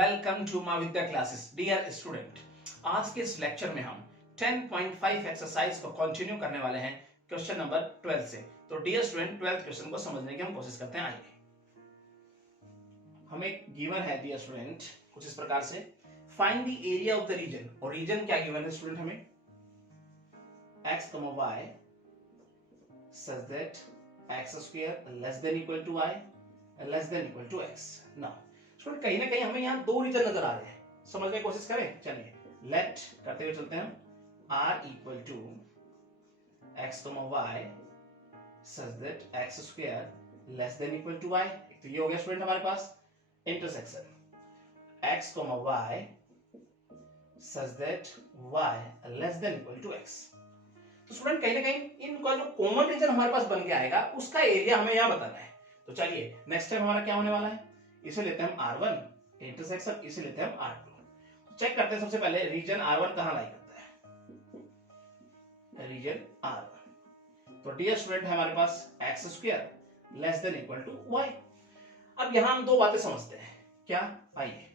Welcome to my Vidya classes. Dear student, आज के इस लेक्चर में हम 10.5 एक्सरसाइज को कंटिन्यू करने वाले हैं क्वेश्चन नंबर 12 से। तो डियर स्टूडेंट, 12th क्वेश्चन को समझने की हम कोशिश करते हैं। आइए, हमें गिवन है डियर स्टूडेंट कुछ इस प्रकार से, find the area of the region. और रीजन क्या गिवन है स्टूडेंट हमें, x, y such that x square less than equal to y less than equal to x। Now student, कहीं ना कहीं हमें यहाँ दो रीजन नजर आ रहे हैं, समझने की कोशिश करें। चलिए लेट करते हुए चलते हैं हम। r equal to x, y such that x square less than equal to y। तो ये हो गया स्टूडेंट हमारे पास intersection x, y such that y less than equal to x। तो स्टूडेंट कहीं ना कहीं इनका जो कॉमन रीजन हमारे पास बन के आएगा उसका एरिया हमें यहाँ बताना है। तो चलिए नेक्स्ट टाइम हमारा क्या होने वाला है, इसे लेते हैं हम R1 इंटरसेक्शन, इसे लेते हैं हम R2। चेक करते हैं सबसे पहले रीजन R1 कहां लाई करता है, रीजन R1। तो डियर स्टूडेंट है हमारे पास x square less than equal to y। अब यहां हम दो बातें समझते हैं, क्या, आइए,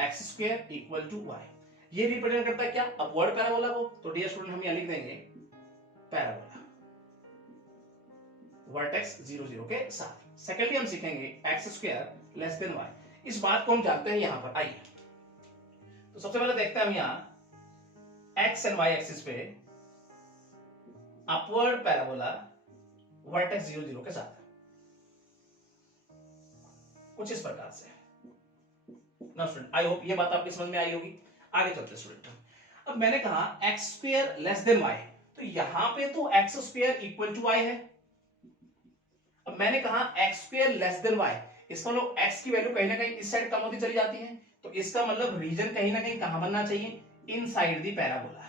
x square equal to y ये रिप्रेजेंट करता है क्या, अपवर्ड पैराबोला को। तो डियर स्टूडेंट हम यहां लिख देंगे पैराबोला वर्टेक्स 0 0 के साथ। सेकेंडली हम सीखेंगे x square less than y। इस बात को हम जानते हैं यहां पर। आइए तो सबसे पहले देखते हैं हम यहां x एंड y एक्सिस पे अपवर्ड पैराबोला वर्टेक्स 0 0 के साथ, कुछ इस प्रकार से। ना स्टूडेंट, आई होप ये बात आपकी समझ में आई होगी। आगे चलते स्टूडेंट, अब मैंने कहा x square less than y, तो यहां पे तो x square equal to y है। अब मैंने कहा x square less than y, इसका मतलब x की वैल्यू कहीं ना कहीं इस साइड कम होती चली जाती है, तो इसका मतलब रीजन कहीं ना कहीं कहां बनना चाहिए, इनसाइड दी पैराबोला।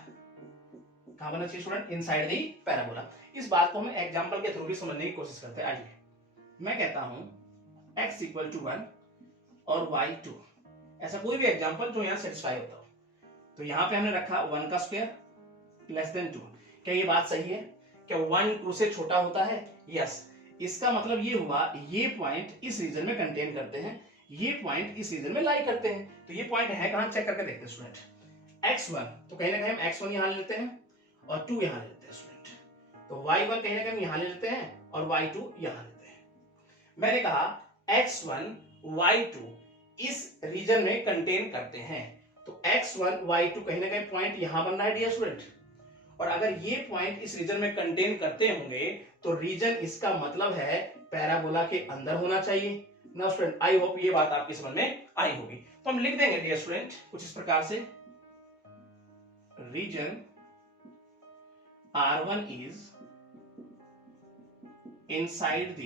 कहां बनना चाहिए स्टूडेंट, इनसाइड दी पैराबोला। इस बात को हम एग्जांपल के थ्रू भी समझने की कोशिश करते हैं। आइए मैं कहता हूं x इक्वल टू 1 और y 2, ऐसा कोई भी एग्जांपल जो यहां सेटिस्फाई होता हो। तो यहां पे हमने रखा 1 का स्क्वायर लेस देन 2। क्या ये बात सही है, क्या 1 2 से छोटा होता है? यस। इसका मतलब ये हुआ ये पॉइंट इस रीजन में कंटेन करते हैं, ये पॉइंट इस रीजन में लाई करते हैं। तो ये पॉइंट है कहां, चेक करके देखते हैं स्टूडेंट। x1, तो कहीं ना कहीं हम x1 यहां ले लेते हैं और 2 यहां ले लेते हैं स्टूडेंट। तो y1 कहीं ना कहीं यहां ले लेते हैं और y2 यहां लेते हैं। मैंने कहा x1 y2 इस रीजन में कंटेन करते हैं, तो x1 y2 कहीं ना कहीं पॉइंट यहां बन रहा है डियर स्टूडेंट। और अगर ये पॉइंट इस रीजन में कंटेन करते होंगे तो रीजन इसका मतलब है पैराबोला के अंदर होना चाहिए। ना स्टूडेंट, आई होप ये बात आपकी समझ में आई होगी। तो हम लिख देंगे डियर स्टूडेंट कुछ इस प्रकार से, region R1 is inside the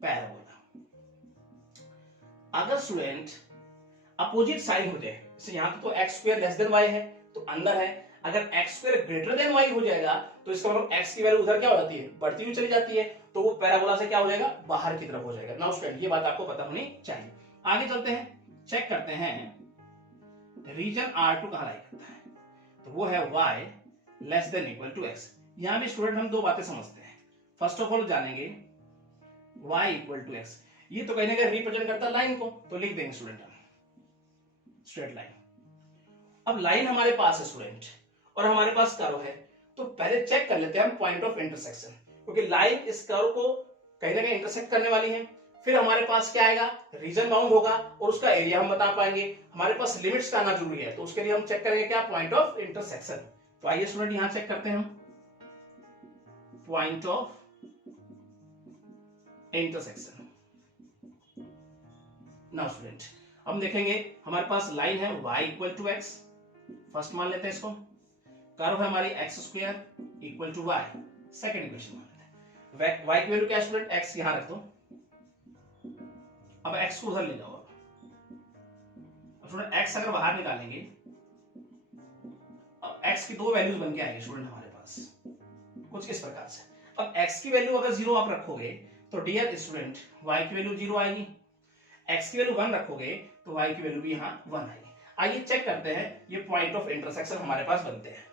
parabola. अगर स्टूडेंट अपोजिट साइन हो जाए, जैसे यहां तो x square less than y है तो अंदर है, अगर x square greater than y हो जाएगा तो इसका मतलब x की वैल्यू उधर क्या हो जाती है, बढ़ती हुई चली जाती है, तो वो पैराबोला से क्या हो जाएगा, बाहर की तरफ हो जाएगा। नाउ स्टूडेंट ये बात आपको पता होनी चाहिए। आगे चलते हैं, चेक करते हैं रीजन R2 कहां लाई करता है, तो वो है y less than equal to x। यहां भी स्टूडेंट हम दो बातें समझते हैं। फर्स्ट ऑफ ऑल जानेंगे y इक्वल टू x, ये तो कहीं ना कहीं रिप्रेजेंट करता है लाइन को, तो लिख देंगे स्टूडेंट स्ट्रेट लाइन। अब लाइन हमारे पास है स्टूडेंट और हमारे पास कर्व है, तो पहले चेक कर लेते हैं हम पॉइंट ऑफ इंटरसेक्शन, क्योंकि लाइन इस कर्व को कहीं ना कहीं इंटरसेक्ट करने वाली है। फिर हमारे पास क्या आएगा, रीजन बाउंड होगा और उसका एरिया हम बता पाएंगे। हमारे पास लिमिट्स का आना जरूरी है, तो उसके लिए हम चेक करेंगे क्या, पॉइंट ऑफ इंटरसेक्शन। तो आइए स्टूडेंट यहां चेक करते हैं हम point of intersection. Now student हम देखेंगे हमारे पास लाइन है y equal to x, first मान लेते हैं इसको। कर्व है हमारी x square equal to y, second equation मान लेते हैं। y की वैल्यू क्या है स्टूडेंट, x यहां रख दो। अब x को उधर ले जाओ। अब स्टूडेंट x अगर बाहर निकालेंगे, अब x की दो वैल्यूज बन के आएंगे स्टूडेंट हमारे पास, कुछ इस प्रकार से। अब x की वैल्यू अगर 0 आप रखोगे तो डियर स्टूडेंट y की वैल्यू 0 आएगी, x की वैल्यू 1 रखोगे तो y की वैल्यू भी यहां 1 आएगी। आइए चेक करते हैं ये पॉइंट ऑफ इंटरसेक्शन हमारे पास बनते हैं।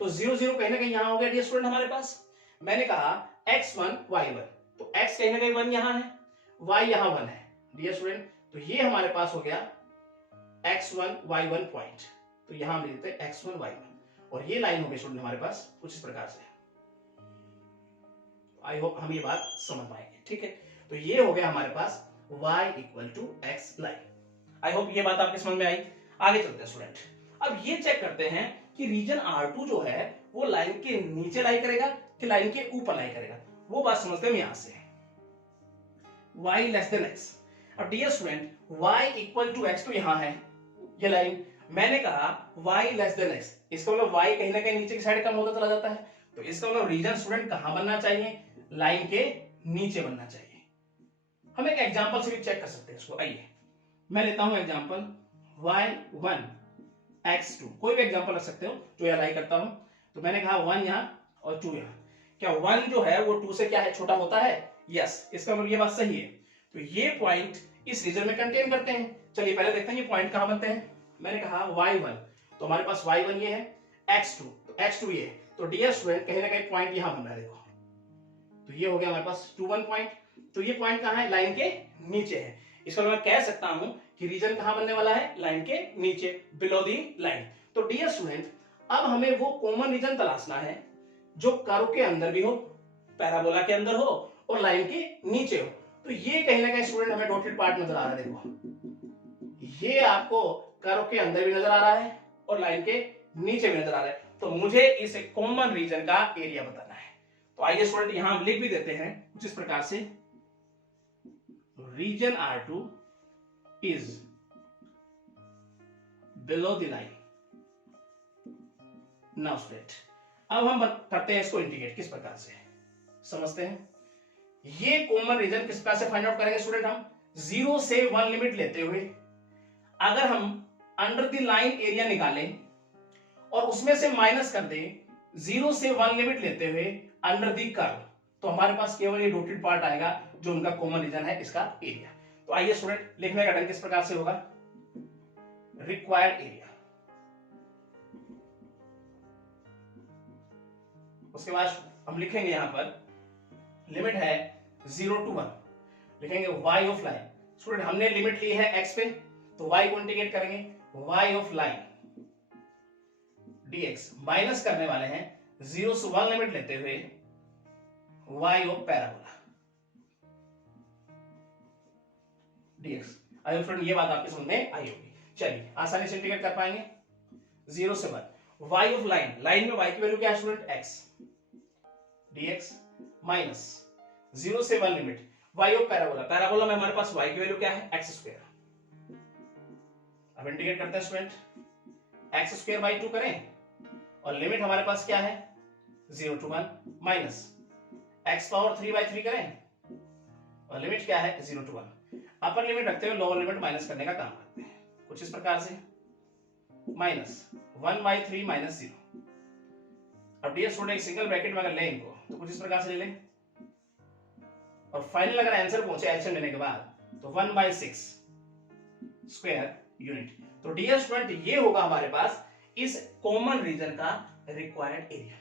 तो 0 0 कहीं ना कहीं यहां हो गया डियर स्टूडेंट हमारे पास। मैंने कहा x1 y1, तो x कहीं ना कहीं 1 यहां है, y यहां 1 है डियर स्टूडेंट। तो ये हमारे पास हो गया x1 y1 पॉइंट, तो यहां हम लिख देते हैं x1 y1, और ये लाइन हो गई स्टूडेंट हमारे पास कुछ इस प्रकार से। आई होप हम ये बात समझ पाएंगे, ठीक है। तो ये हो गया हमारे पास y equal to x line. I hope ये बात आपके समझ में आई। आगे चलते हैं स्टूडेंट, अब ये चेक करते हैं कि रीजन R2 जो है वो लाइन के नीचे लाई करेगा कि लाइन के ऊपर लाई करेगा, वो बात समझते हैं यहां से। y less than x। अब dear student y equal to x तो यहां है ये लाइन, मैंने कहा y लेस देन x, इसका मतलब y कहीं ना कहीं नीचे की साइड कम होता चला जाता है, तो इसका मतलब रीजन स्टूडेंट कहां बनना चाहिए, लाइन के नीचे बनना चाहिए। हम एक एग्जांपल से भी चेक कर सकते हैं इसको। आइए मैं लेता हूं एग्जांपल y1 x2, कोई भी एग्जांपल रख सकते हो जो अप्लाई करता हूं। तो मैंने कहा 1 यहां और 2 यहां, क्या 1 जो है वो 2 से क्या है, छोटा होता है? यस, इसका मतलब ये बात सही है। तो ये पॉइंट इस रीजन में कंटेन करते हैं। चलिए पहले देखते हैं ये पॉइंट कहां बनते हैं। मैंने कहा y1, तो हमारे पास y1 ये है, x2 तो x2 ये है, तो डियर स्टूडेंट कहीं ना कहीं पॉइंट यहां बन रहा है, देखो। तो ये हो गया हमारे पास 2 1 पॉइंट, तो ये पॉइंट कहां है, लाइन के नीचे है। इसका मतलब मैं कह सकता हूं कि रीजन कहां बनने वाला है, लाइन के नीचे, बिलो दी लाइन। तो डियर स्टूडेंट अब हमें वो कॉमन रीजन तलाशना है जो कर्व के अंदर भी हो, पैराबोला के अंदर हो और लाइन के नीचे हो। तो ये कहीं ना कहीं स्टूडेंट हमें डॉटेड पार्ट नजर आ रहा है, देखो ये आपको कर्व के अंदर भी नजर आ रहा है और लाइन के नीचे भी नजर आ रहा है। तो मुझे इस कॉमन रीजन का एरिया बताना है। तो आइए स्टूडेंट यहां हम लिख भी देते हैं कुछ इस प्रकार से, region R2 is below the line. Now student अब हम करते हैं इसको इंटीग्रेट, किस प्रकार से समझते हैं। ये कॉमन रीजन किस प्रकार से फाइंड आउट करेंगे स्टूडेंट, हम 0 से 1 लिमिट लेते हुए अगर हम अंडर द लाइन एरिया निकालें और उसमें से माइनस कर दें 0 से 1 लिमिट लेते हुए अंडर द कर्व, तो हमारे पास केवल ये डॉटेड पार्ट आएगा जो उनका कॉमन रीजन है, इसका एरिया। तो आइए स्टूडेंट लिखने का ढंग किस प्रकार से होगा, रिक्वायर्ड एरिया, उसके बाद हम लिखेंगे यहां पर लिमिट है 0 to 1, लिखेंगे y ऑफ लाइन। स्टूडेंट हमने लिमिट ली है x पे, तो y को इंटीग्रेट करेंगे, y of line dx, minus करने वाले हैं 0 से 1 लिमिट लेते हुए y of parabola dx। I friend ये बात आपके समझ में आई होगी। चलिए आसानी से इंटीग्रेट कर पाएंगे 0 से 1, y ऑफ लाइन, लाइन में y की वैल्यू क्या है स्टूडेंट, x dx माइनस 0 से 1 limit y of parabola, parabola में हमारे पास y की वैल्यू क्या है, x स्क्वायर। अब इंटीग्रेट करते हैं स्टूडेंट, x स्क्वायर बाई 2 करें और लिमिट हमारे पास क्या है 0 to 1 minus x power 3 by 3 करें और लिमिट क्या है 0 to 1। अपर लिमिट रखते हुए लोअर लिमिट माइनस करने का काम करते हैं कुछ इस प्रकार से, माइनस 1 बाई 3 माइनस 0। अब डियर स्टूडेंट सिंगल ब्रैकेट में अगर लें इनको तो कुछ इस प्रकार से ले लें और फाइनल अगर आंसर पहुंचे एडिशन लेने के बाद तो 1 बाई 6 स्क्वायर यूनिट। तो डियर स्टूडेंट ये होगा हमारे पास इस कॉमन रीजन का रिक्वायर्ड एरिया।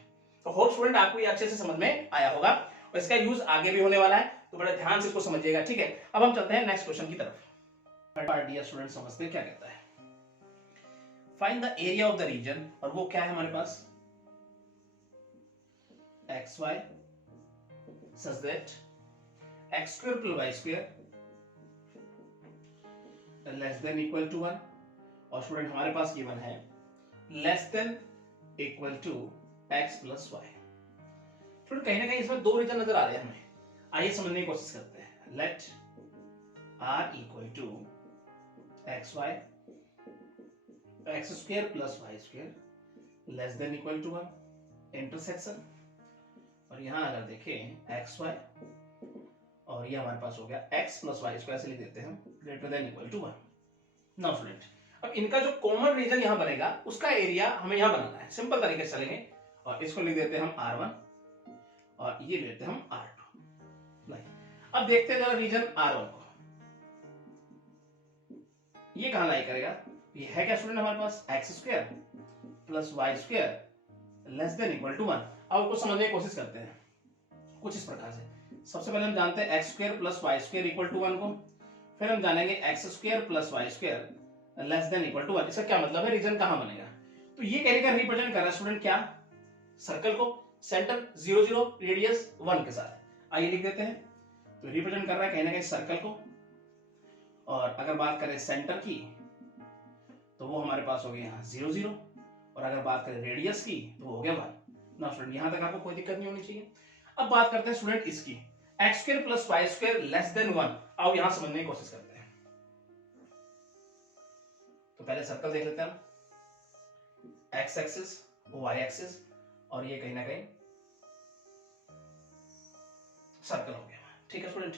तो होप स्टूडेंट आपको ये अच्छे से समझ में आया होगा और इसका यूज आगे भी होने वाला है, तो बड़े ध्यान से इसको समझिएगा, ठीक है। अब हम चलते हैं नेक्स्ट क्वेश्चन की तरफ। डियर स्टूडेंट समझते हैं क्या कहता है, find the area of the region, और वो क्या है हमारे पास xy such that x square plus y square less than equal to 1, और स्टूडेंट हमारे पास गिवन है less than equal to x plus y। Student कहीं ना कहीं इसमें दो रीजन नजर आ रहे हैं हमें, आइए समझने की कोशिश करते हैं। Let r equal to xy x square plus y square less than equal to 1 intersection, और यहां अगर देखें xy और ये हमारे पास हो गया x प्लस वाई स्क्वायर से लिख देते हैं greater than equal to 1। Now student अब इनका जो कॉमन रीजन यहां बनेगा उसका एरिया हमें यहां बनाना है, सिंपल तरीके से चलेंगे और इसको लिख देते हैं हम r1 और ये लेते हैं हम r2। अब देखते हैं जरा रीजन r1 को, ये कहां लाई करेगा, ये है क्या स्टूडेंट हमारे पास x square plus y square less than equal to 1। अब उसको समझने की कोशिश करते हैं कुछ इस प्रकार से। सबसे पहले हम जानते हैं x square plus y square equal to 1 को, फिर हम जानेंगे x square plus y square less than equal to 1। इसका क्या मतलब है, रीजन कहां बनेगा? तो ये कहने का रिप्रेजेंट कर रहा है स्टूडेंट क्या, सर्कल को, सेंटर 0 0 रेडियस 1 के साथ। आइए लिख देते हैं। तो रिप्रेजेंट कर रहा है कहीं ना कहीं सर्कल को, और अगर बात करें सेंटर की तो वो हमारे पास हो गया यहाँ 0 0, और अगर बात करें रेडियस की तो वो हो गया 1 ना स्टूडेंट। यहां तक आपको कोई दिक्कत नहीं होनी चाहिए। अब बात करते हैं स्टूडेंट इसकी, x square plus y square less than 1। आओ यहां समझने की कोशिश करते हैं। तो पहले सर्कल देख लेते हैं हम, एक्स एक्सिस, वाई एक्सिस, और ये कहीं ना कहीं सर्कल हो गया, ठीक है स्टूडेंट।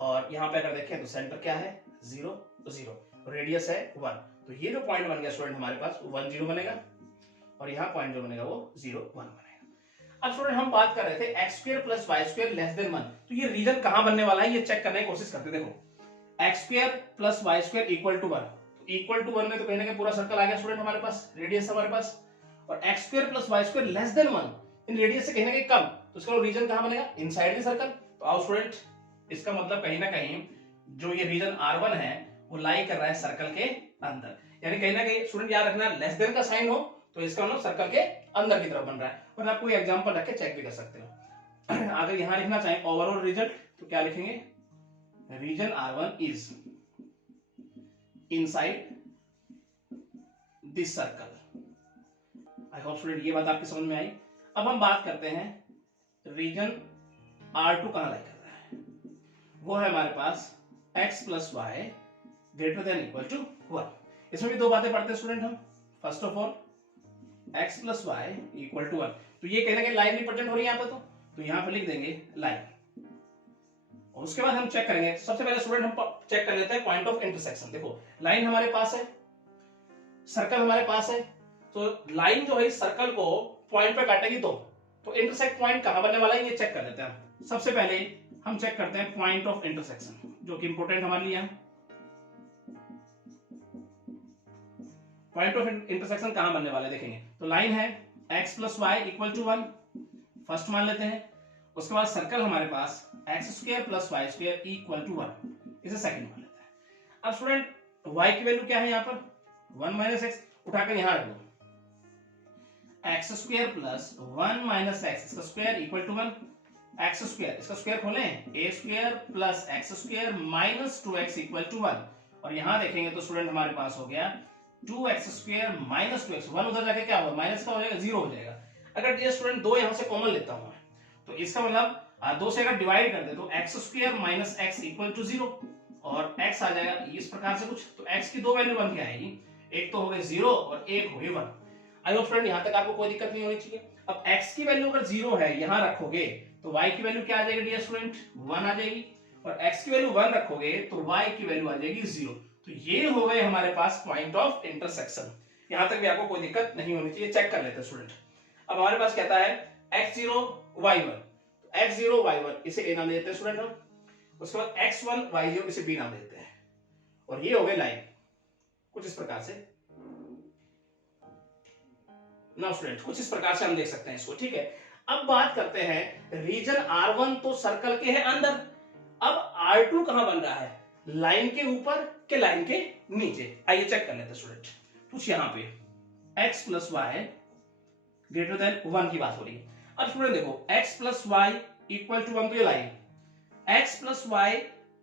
और यहां पे अगर देखें तो सेंटर क्या है 0 0, रेडियस है 1, तो ये जो पॉइंट बन गया स्टूडेंट हमारे पास 1 0 बनेगा, और यहाँ पॉइंट जो बनेगा वो 0 1 बनेगा। अब स्टूडेंट हम बात कर रहे थे x square plus y square less than 1, तो ये रीजन कहां बनने वाला है ये चेक करने की कोशिश करते हैं। देखो x square plus y square equal to 1, equal to 1 में तो कहीं ना कहीं पूरा सर्कल आ गया स्टूडेंट हमारे पास, रेडियस हमारे पास, और x square plus y square less than 1 इन रेडियस से कहीं ना कहीं कम, तो इसका रीजन कहां बनेगा, इनसाइड द सर्कल। तो आओ स्टूडेंट, इसका मतलब कहीं ना कहीं जो ये रीजन R1 है वो लाई कर रहा है सर्कल के अंदर, यानी कहीं ना कहीं स्टूडेंट याद रखना लेस देन का साइन हो तो इसका मतलब सर्कल के अंदर की तरफ बन रहा है। और आप कोई एग्जांपल रख के चेक भी कर सकते हो। अगर यहां लिखना चाहें ओवरऑल रिजल्ट तो क्या लिखेंगे, region R1 is inside this circle. I hope student ये बात आपकी समझ में आई। अब हम बात करते हैं रीजन R2 कहां लाई कर रहा है, वो है हमारे पास x plus y greater than equal to 1। इसमें भी दो बातें पढ़ते हैं स्टूडेंट हम। First of all x plus y equal to 1, तो ये कहना कि लाइन रिप्रेजेंट हो रही है यहाँ पे, तो यहाँ पे लिख देंगे लाइन, और उसके बाद हम चेक करेंगे। सबसे पहले स्टूडेंट हम चेक कर लेते हैं पॉइंट ऑफ इंटरसेक्शन। देखो लाइन हमारे पास है, सर्कल हमारे पास है, तो लाइन जो है सर्कल को पॉइंट पे काटेगी तो इंटरसेक्ट पॉइंट कहां बनने वाला है ये चेक कर लेते हैं। सबसे पहले हम चेक करते हैं पॉइंट ऑफ इंटरसेक्शन, जो कि इंपॉर्टेंट हमारे लिए है। पॉइंट ऑफ इंटरसेक्शन कहां बनने वाला है देखेंगे, तो लाइन है x plus y equal to 1, first मान लेते हैं। उसके बाद सर्कल हमारे पास x square plus y square equal to 1, इसे सेकंड मान लेते हैं। अब स्टूडेंट y की वैल्यू क्या है यहाँ पर 1 माइनस एक्स, उठाकर यहां रख दो, x square plus 1 minus x इसका square equal to 1, x square इसका स्क्वायर खोलें a square plus x square minus 2x equal to 1, और यहां देखेंगे तो स्टूडेंट हमारे पास हो गया 2x स्क्वायर माइनस 2x, 1 उधर जाके क्या होगा माइनस का हो जाएगा 0 हो जाएगा। अगर ये स्टूडेंट 2 यहां से कॉमन लेता हूं तो इसका मतलब 2 से अगर डिवाइड कर दे तो x square minus x equal to 0, और x आ जाएगा इस प्रकार से कुछ, तो x की दो वैल्यू बन के आएगी, एक तो हो गई 0 और एक हो गई 1। आई होप फ्रेंड यहां तक आपको कोई दिक्कत नहीं होनी चाहिए। अब x की वैल्यू अगर 0 है यहां रखोगे तो y की वैल्यू क्या आ जाएगी डियर स्टूडेंट 1 आ जाएगी, और x की वैल्यू 1 रखोगे तो y की वैल्यू आ जाएगी 0। तो ये हो गए हमारे पास पॉइंट ऑफ इंटरसेक्शन। यहां तक भी आपको कोई दिक्कत नहीं होनी चाहिए, चेक कर लेते हैं स्टूडेंट। अब हमारे पास कहता है x0 y1, तो x0 y1 इसे a नाम देते हैं स्टूडेंट हम, उसके बाद x1 y0 इसे b नाम देते हैं, और ये हो गए लाइन कुछ इस प्रकार से ना स्टूडेंट, कुछ इस प्रकार से हम देख सकते हैं इसको, ठीक है। अब बात करते हैं रीजन R1 तो सर्कल के है अंदर, अब R2 कहां बन रहा है, लाइन के ऊपर के लाइन के नीचे। आइए चेक कर लेते हैं स्टूडेंट। कुछ यहां पे x plus y greater than 1 की बात हो रही है। अब स्टूडेंट देखो x plus y equal to 1, तो ये line x plus y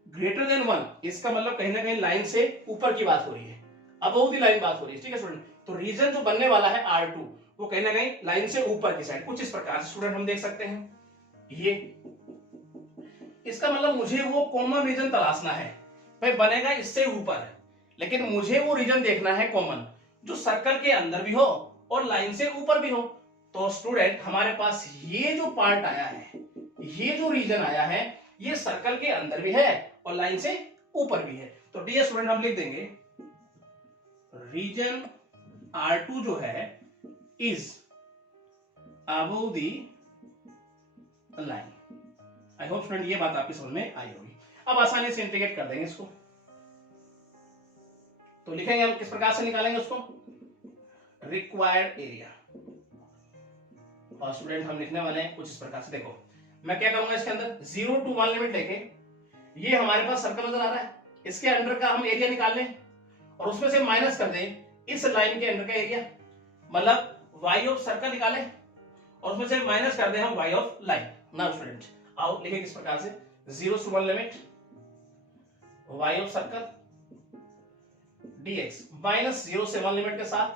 greater than 1, इसका मतलब कहीं ना कहीं लाइन से ऊपर की बात हो रही है, अबव द लाइन बात हो रही है, ठीक है स्टूडेंट। तो रीजन जो बनने वाला है R2 वो कहीं ना कहीं लाइन से ऊपर की साइड, कुछ इस प्रकार से स्टूडेंट हम देख सकते हैं। ये इसका मतलब मुझे वो कॉमन रीजन तलाशना है, भाई बनेगा इससे ऊपर, लेकिन मुझे वो रीजन देखना है कॉमन जो सर्कल के अंदर भी हो और लाइन से ऊपर भी हो। तो स्टूडेंट हमारे पास ये जो पार्ट आया है, ये जो रीजन आया है, ये सर्कल के अंदर भी है और लाइन से ऊपर भी है। तो डियर स्टूडेंट हम लिख देंगे रीजन R2 जो है is above the line. I hope student ये बात आपकी समझ में आई होगी। अब आसानी से इंटीग्रेट कर देंगे इसको, तो लिखेंगे हम किस प्रकार से निकालेंगे उसको, रिक्वायर्ड एरिया, और स्टूडेंट हम लिखने वाले हैं कुछ इस प्रकार से। देखो मैं क्या करूंगा इसके अंदर 0 to 1 लिमिट लेके, ये हमारे पास सर्कल नजर आ रहा है, इसके अंडर का हम एरिया निकाल लें और उसमें से माइनस कर दें इस लाइन के अंडर का एरिया, मतलब वाई ऑफ सर्कल निकालें और उसमें से माइनस कर दें हम y of line. Now student आओ लिखें किस प्रकार से, 0 to 1 limit y of circle dx minus 0 से 1 लिमिट के साथ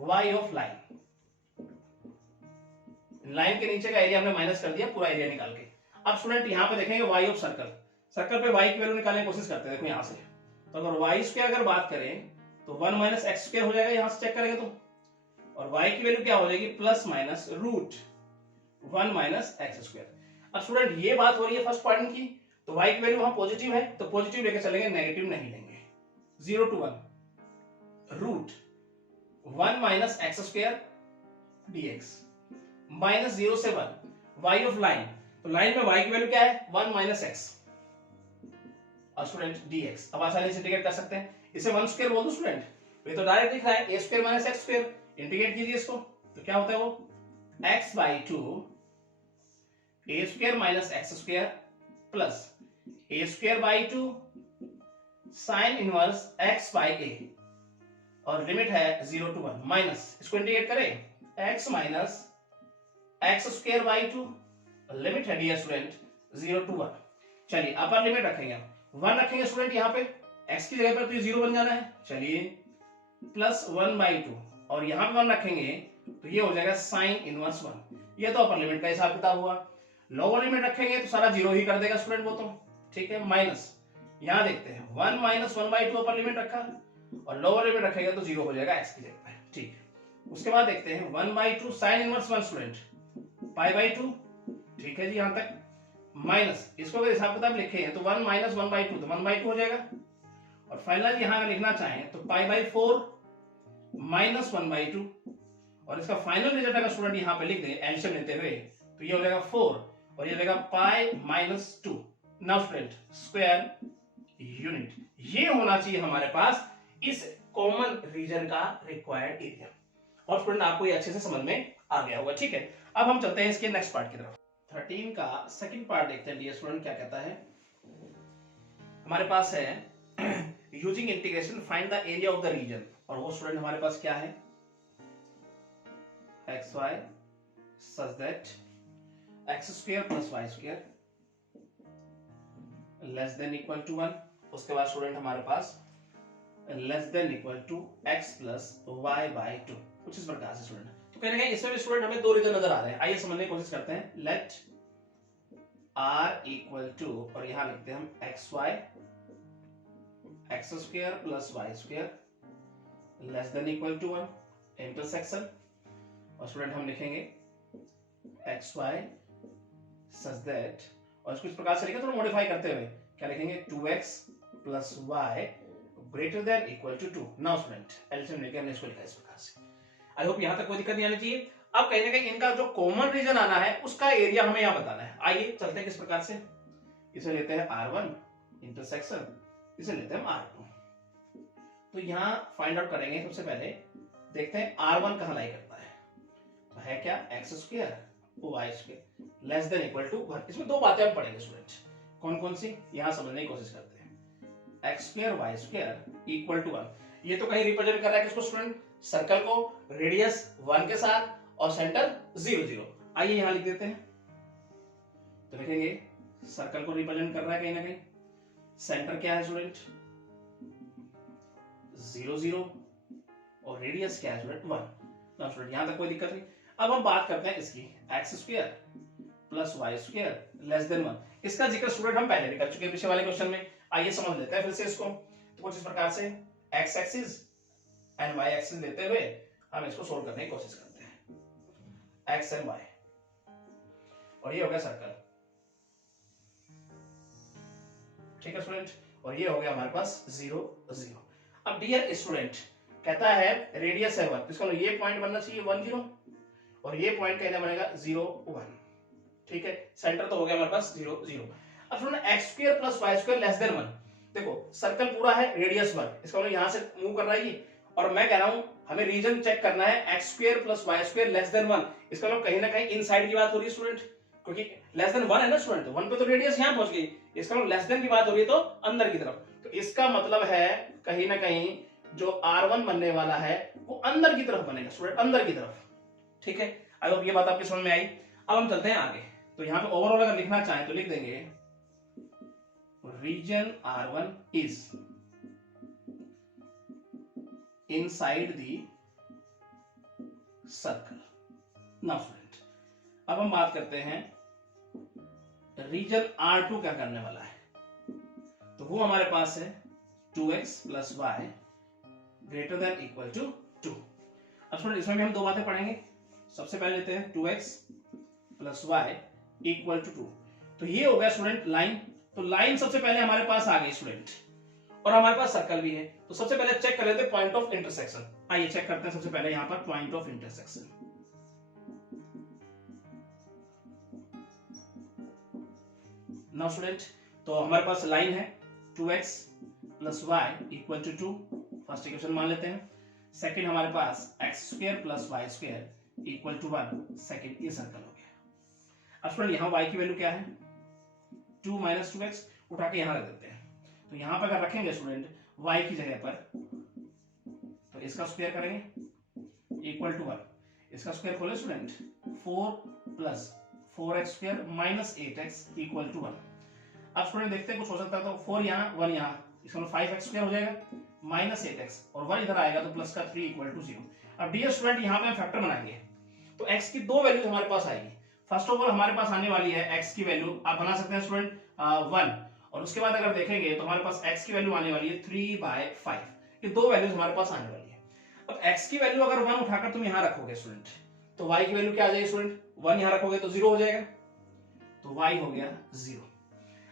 वाई ऑफ लाइन। लाइन के नीचे का एरिया हमने माइनस कर दिया पूरा एरिया निकाल के। अब स्टूडेंट यहां पे देखेंगे वाई ऑफ सर्कल, सर्कल पे वाई की वैल्यू निकालने की कोशिश करते हैं। देखो यहां से तो अगर वाई स्क्वायर अगर बात करें तो 1 माइनस एक्स स्क्वायर हो जाएगा, यहां से चेक करेंगे तो, और वाई की वैल्यू क्या हो जाएगी plus minus root 1 minus x square. अब स्टूडेंट ये बात हो रही है फर्स्ट क्वाड्रेंट की, तो वाई की वैल्यू वहां पॉजिटिव है तो पॉजिटिव लेके चलेंगे, नेगेटिव नहीं लेंगे। 0 to 1 root 1 minus x square dx minus 0 से 1 वाई ऑफ लाइन, तो लाइन में वाई की वैल्यू क्या है 1 माइनस एक्स और स्टूडेंट dx। अब आसानी से इंटीग्रेट कर सकते हैं, इसे 1 स्क्वायर बोल दो स्टूडेंट, ये तो डायरेक्ट लिख रहा है a square minus x square, integrate कीजिए इसको तो क्या होता है वो x by 2 a square minus x square plus a square by 2 sine inverse x by a और लिमिट है 0 to 1 माइनस, इसको इंटीग्रेट करें x minus x square by 2 limit है डियर स्टूडेंट 0 to 1। चलिए अपर लिमिट रखेंगे, 1 रखेंगे student यहाँ पे x की जगह पर तो ये 0 बन जाना है। चलिए प्लस 1 बाई 2 और यहाँ पे 1 रखेंगे तो ये हो जाएगा साइन इनवर्स 1, ये तो अपर लिमिट का हिसाब किताब हुआ। लोअर लिमिट रखेंगे तो सारा 0 ही कर देगा स्टूडेंट वो तो, ठीक है। माइनस यहाँ देखते हैं 1 माइनस 1 बाई 2 अपर लिमिट रखा और लोअर लिमिट रखेगा तो 0 हो जाएगा x की जगह पर, ठीक है। उसके बाद देखते हैं 1 by 2 sine inverse 1 student pi by 2, ठीक है जी यहां तक। माइनस इसको अगर हिसाब किताब लिखे हैं तो 1 माइनस 1 बाई 2 तो 1 बाई 2 हो जाएगा और फाइनल यहां अगर लिखना चाहें तो पाई बाई 4 माइनस 1 बाई 2 और इसका फाइनल रिजल्ट अगर स्टूडेंट यहां पे लिख दें एलसीएम लेते हुए तो ये हो जाएगा 4 और ये हो जाएगा pi minus 2। Now student square unit ये होना चाहिए हमारे पास इस कॉमन रीजन का रिक्वायर्ड एरिया, और स्टूडेंट आपको ये अच्छे से समझ में आ गया होगा, ठीक है। अब हम चलते हैं इसके नेक्स्ट पार्ट की तरफ। 13 का सेकंड पार्ट देखते हैं डियर स्टूडेंट क्या कहता है। हमारे पास है using integration find the area of the region, और वो स्टूडेंट हमारे पास क्या है x y such that x square plus y square less than equal to 1। उसके बाद स्टूडेंट हमारे पास less than equal to x plus y by 2, कुछ इस प्रकार से स्टूडेंट। तो कहने का इसमें भी स्टूडेंट हमें 2 रीजन नजर आ रहे हैं, आइए समझने की कोशिश करते हैं। लेट r इक्वल टू और यहां लिखते हैं हम x y x square plus y square less than equal to 1 intersection, और स्टूडेंट हम लिखेंगे एक्स वाई सच दैट, और इसको इस प्रकार से लिखें थोड़ा मॉडिफाई करते हुए क्या लिखेंगे 2x plus y greater than equal to 2। Now student LCM लेके हमने इसको लिखा इस प्रकार से। आई होप यहां तक कोई दिक्कत नहीं आनी चाहिए। अब कहीं ना कहीं इनका जो कॉमन रीजन आना है उसका एरिया हमें यहां बताना है। आइए चलते हैं किस प्रकार से, इसे लेते हैं r1 इंटरसेक्शन, इसे लेते हैं हम r2। तो यहां फाइंड आउट करेंगे सबसे पहले, देखते हैं r1 कहां लाई करता है, तो है क्या x square y square less than equal to 1। इसमें 2 बातें हम पढ़ेंगे स्टूडेंट, कौन कौन सी यहां समझने की कोशिश करते हैं। X square y square equal to 1, ये तो कहीं रिप्रेजेंट कर रहा है किसको स्टूडेंट, सर्कल को, रेडियस 1 के साथ और सेंटर 0 0। आइए यहां लिख देते हैं, तो लिखेंगे सर्कल को रिप्रेजेंट कर रहा है कहीं ना कहीं, सेंटर क्या है स्टूडेंट 0 0 और रेडियस क्या है स्टूडेंट 1। ना स्टूडेंट यहां तक कोई दिक्कत नहीं। अब हम बात करते हैं इसकी x square plus y square less than 1। इसका जिक्र स्टूडेंट हम पहले भी कर चुके हैं पिछले वाले क्वेश्चन में, आइए समझ लेते हैं फिर से इसको। तो कुछ इस प्रकार से x axis and y axis लेते हुए हम इसको सोल्व करने की कोशिश करते हैं, एक्स एंड वाई, और ये हो गया सर्कल, ठीक है स्टूडेंट, और ये हो गया हमारे पास 0 0। अब डियर स्टूडेंट कहता है रेडियस है 1, इसका ये पॉइंट बनना चाहिए 1 0 और ये पॉइंट कहना बनेगा 0 1, ठीक है। सेंटर तो हो गया हमारे पास 0 0। अब student x square plus y square less than 1, देखो सर्कल पूरा है रेडियस 1, इसका मतलब यहां से मूव कर रहा है ये, और मैं कह रहा हूं हमें रीजन चेक करना है x square plus y square less than 1, इसका मतलब कहीं ना कहीं इनसाइड की बात हो रही है स्टूडेंट, क्योंकि लेस देन 1 है ना स्टूडेंट, 1 पे तो रेडियस यहां पहुंच गई, इसका मतलब लेस देन की बात हो रही है तो अंदर की तरफ, तो इसका मतलब है कहीं ना कहीं जो R1 बनने वाला है वो अंदर की तरफ बनेगा स्टूडेंट, अंदर की तरफ। ठीक है, आई होप ये बात आपके समझ में आई। अब हम चलते हैं आगे, तो यहाँ पे ओवरऑल अगर लिखना चाहें तो लिख देंगे region R1 is inside the circle. Now student अब हम बात करते हैं रीजन R2 क्या करने वाला है, तो वो हमारे पास है 2x plus y greater than equal to 2। अब स्टूडेंट इसमें भी हम दो बातें पढ़ेंगे। सबसे पहले लेते हैं 2x plus y equal to 2, तो ये हो गया स्टूडेंट लाइन। तो लाइन सबसे पहले हमारे पास आ गई स्टूडेंट, और हमारे पास सर्कल भी है, तो सबसे पहले चेक कर लेते हैं पॉइंट ऑफ इंटरसेक्शन। आइए चेक करते हैं सबसे पहले यहां पर point of intersection. Now student तो हमारे पास लाइन है 2x plus y equal to 2, first equation मान लेते हैं। सेकंड हमारे पास x square plus y square equal to 1, second ये सर्कल हो गया। अब स्टूडेंट यहाँ y की वैल्यू क्या है, 2 माइनस 2x, उठा के यहाँ रख देते हैं। तो यहाँ पर अगर रखेंगे स्टूडेंट y की जगह पर, तो इसका स्क्वायर करेंगे इक्वल टू 1, इसका स्क्वायर खोले student 4 plus 4x square minus 8x equal to 1। अब स्टूडेंट देखते हैं कुछ हो सकता है, तो 4 यहाँ 1 यहाँ, इसका 5x स्क्वायर हो जाएगा माइनस 8x, और 1 इधर आएगा तो प्लस का 3 इक्वल टू 0। अब डियर स्टूडेंट यहाँ पे हम फैक्टर बनाएंगे, तो x की दो वैल्यूज हमारे पास आएगी। फर्स्ट ऑफ ऑल हमारे पास आने वाली है x की वैल्यू, आप बना सकते हैं स्टूडेंट 1, और उसके बाद अगर देखेंगे तो हमारे पास x की वैल्यू आने वाली है 3/5। ये दो वैल्यूज हमारे पास आने वाली है। अब x की वैल्यू अगर 1 उठाकर तुम यहाँ रखोगे स्टूडेंट, तो y की वैल्यू क्या आ जाएगी स्टूडेंट, 1 यहाँ रखोगे तो 0 हो जाएगा, तो y हो गया 0।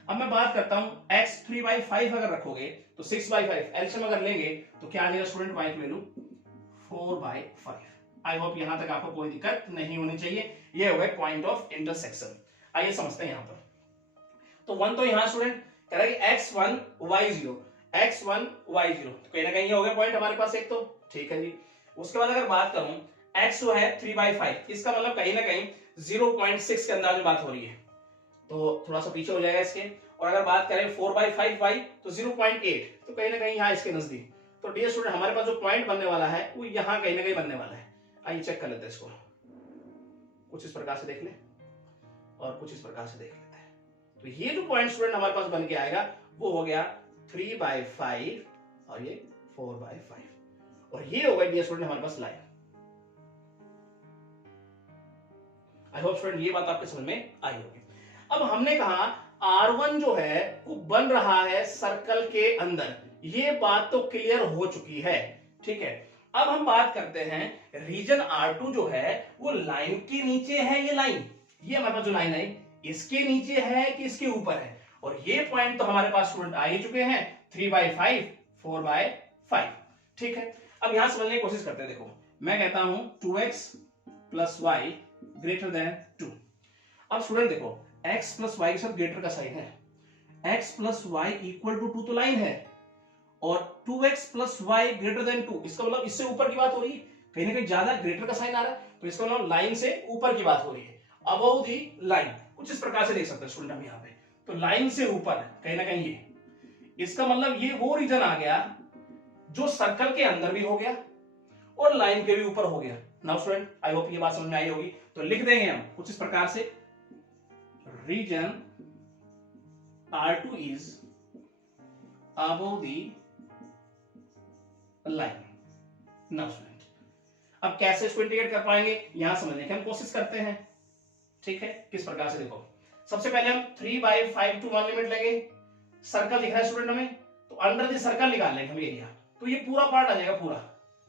अब मैं बात करता हूं x 3/5 अगर रखोगे तो 6/5, एलसीएम अगर लेंगे तो क्या आ जाएगा स्टूडेंट y की वैल्यू 4/5। आई होप यहां तक आपको कोई दिक्कत नहीं होनी चाहिए। ये हो गया पॉइंट ऑफ इंटरसेक्शन। आइए समझते हैं यहां पर, तो 1 तो यहां स्टूडेंट कह रहा है कि x1 y0, x1 y0, तो कहीं ना कहीं ये हो गया पॉइंट हमारे पास एक, तो ठीक है जी। उसके बाद अगर बात करूं x जो है 3/5, इसका मतलब कहीं ना कहीं 0.6 के अंदाज में बात हो रही है, तो थोड़ा सा पीछे हो जाएगा इसके। और अगर बात करें 4/5y तो 0.8, तो कहीं ना कहीं यहाँ इसके नजदीक। तो डियर स्टूडेंट हमारे पास जो पॉइंट बनने वाला है वो यहाँ कहीं ना कहीं बनने वाला है। आइए चेक कर लेते हैं इसको, कुछ इस प्रकार से देख ले और कुछ इस प्रकार से देख लेते हैं। तो ये जो पॉइंट स्टूडेंट हमारे पास बन के आएगा वो हो गया 3/5 और ये 4/5, और ये हो गया डियर स्टूडेंट हमारे पास लाइन। आई होप स्टूडेंट ये बात आपके समझ में आई होगी। अब हमने कहा R1 जो है वो बन रहा है सर्कल के अंदर, ये बात तो क्लियर हो चुकी है, ठीक है। अब हम बात करते हैं रीजन R2 जो है वो लाइन के नीचे है, ये लाइन, ये हमारे पास जो लाइन है इसके नीचे है कि इसके ऊपर है, और ये पॉइंट तो हमारे पास स्टूडेंट आ ही चुके हैं 3/5 4/5, ठीक है। अब यहां समझने की कोशिश करते हैं। देखो मैं कहता हूं 2x plus y greater then 2। अब स्टूडेंट देखो x प्लस वाई के साथ ग्रेटर का साइन है, x plus y equal to 2 तो लाइन है, और 2x plus y greater then 2, इसका मतलब इससे ऊपर की बात हो रही है, कहीं ना कहीं ज्यादा ग्रेटर का साइन आ रहा है, तो इसका मतलब लाइन से ऊपर की बात हो रही है, अबव दी लाइन। कुछ इस प्रकार से देख सकते हैं स्टूडेंट हम यहाँ पे, तो लाइन से ऊपर कहीं ना कहीं ये, इसका मतलब ये वो रीजन आ गया जो सर्कल के अंदर भी हो गया और लाइन के भी ऊपर हो गया। नाउ स्टूडेंट आई होप ये बात समझ में आई होगी, तो लिख देंगे हम कुछ इस प्रकार से, region R2 is above the line। Now student अब कैसे इसको इंटीग्रेट कर पाएंगे यहां समझने की हम कोशिश करते हैं, ठीक है। किस प्रकार से, देखो सबसे पहले हम 3/5 टू 1 लिमिट लेंगे, सर्कल दिख रहा है स्टूडेंट हमें, तो अंडर द सर्कल निकाल लेंगे हम एरिया, तो ये पूरा पार्ट आ जाएगा पूरा,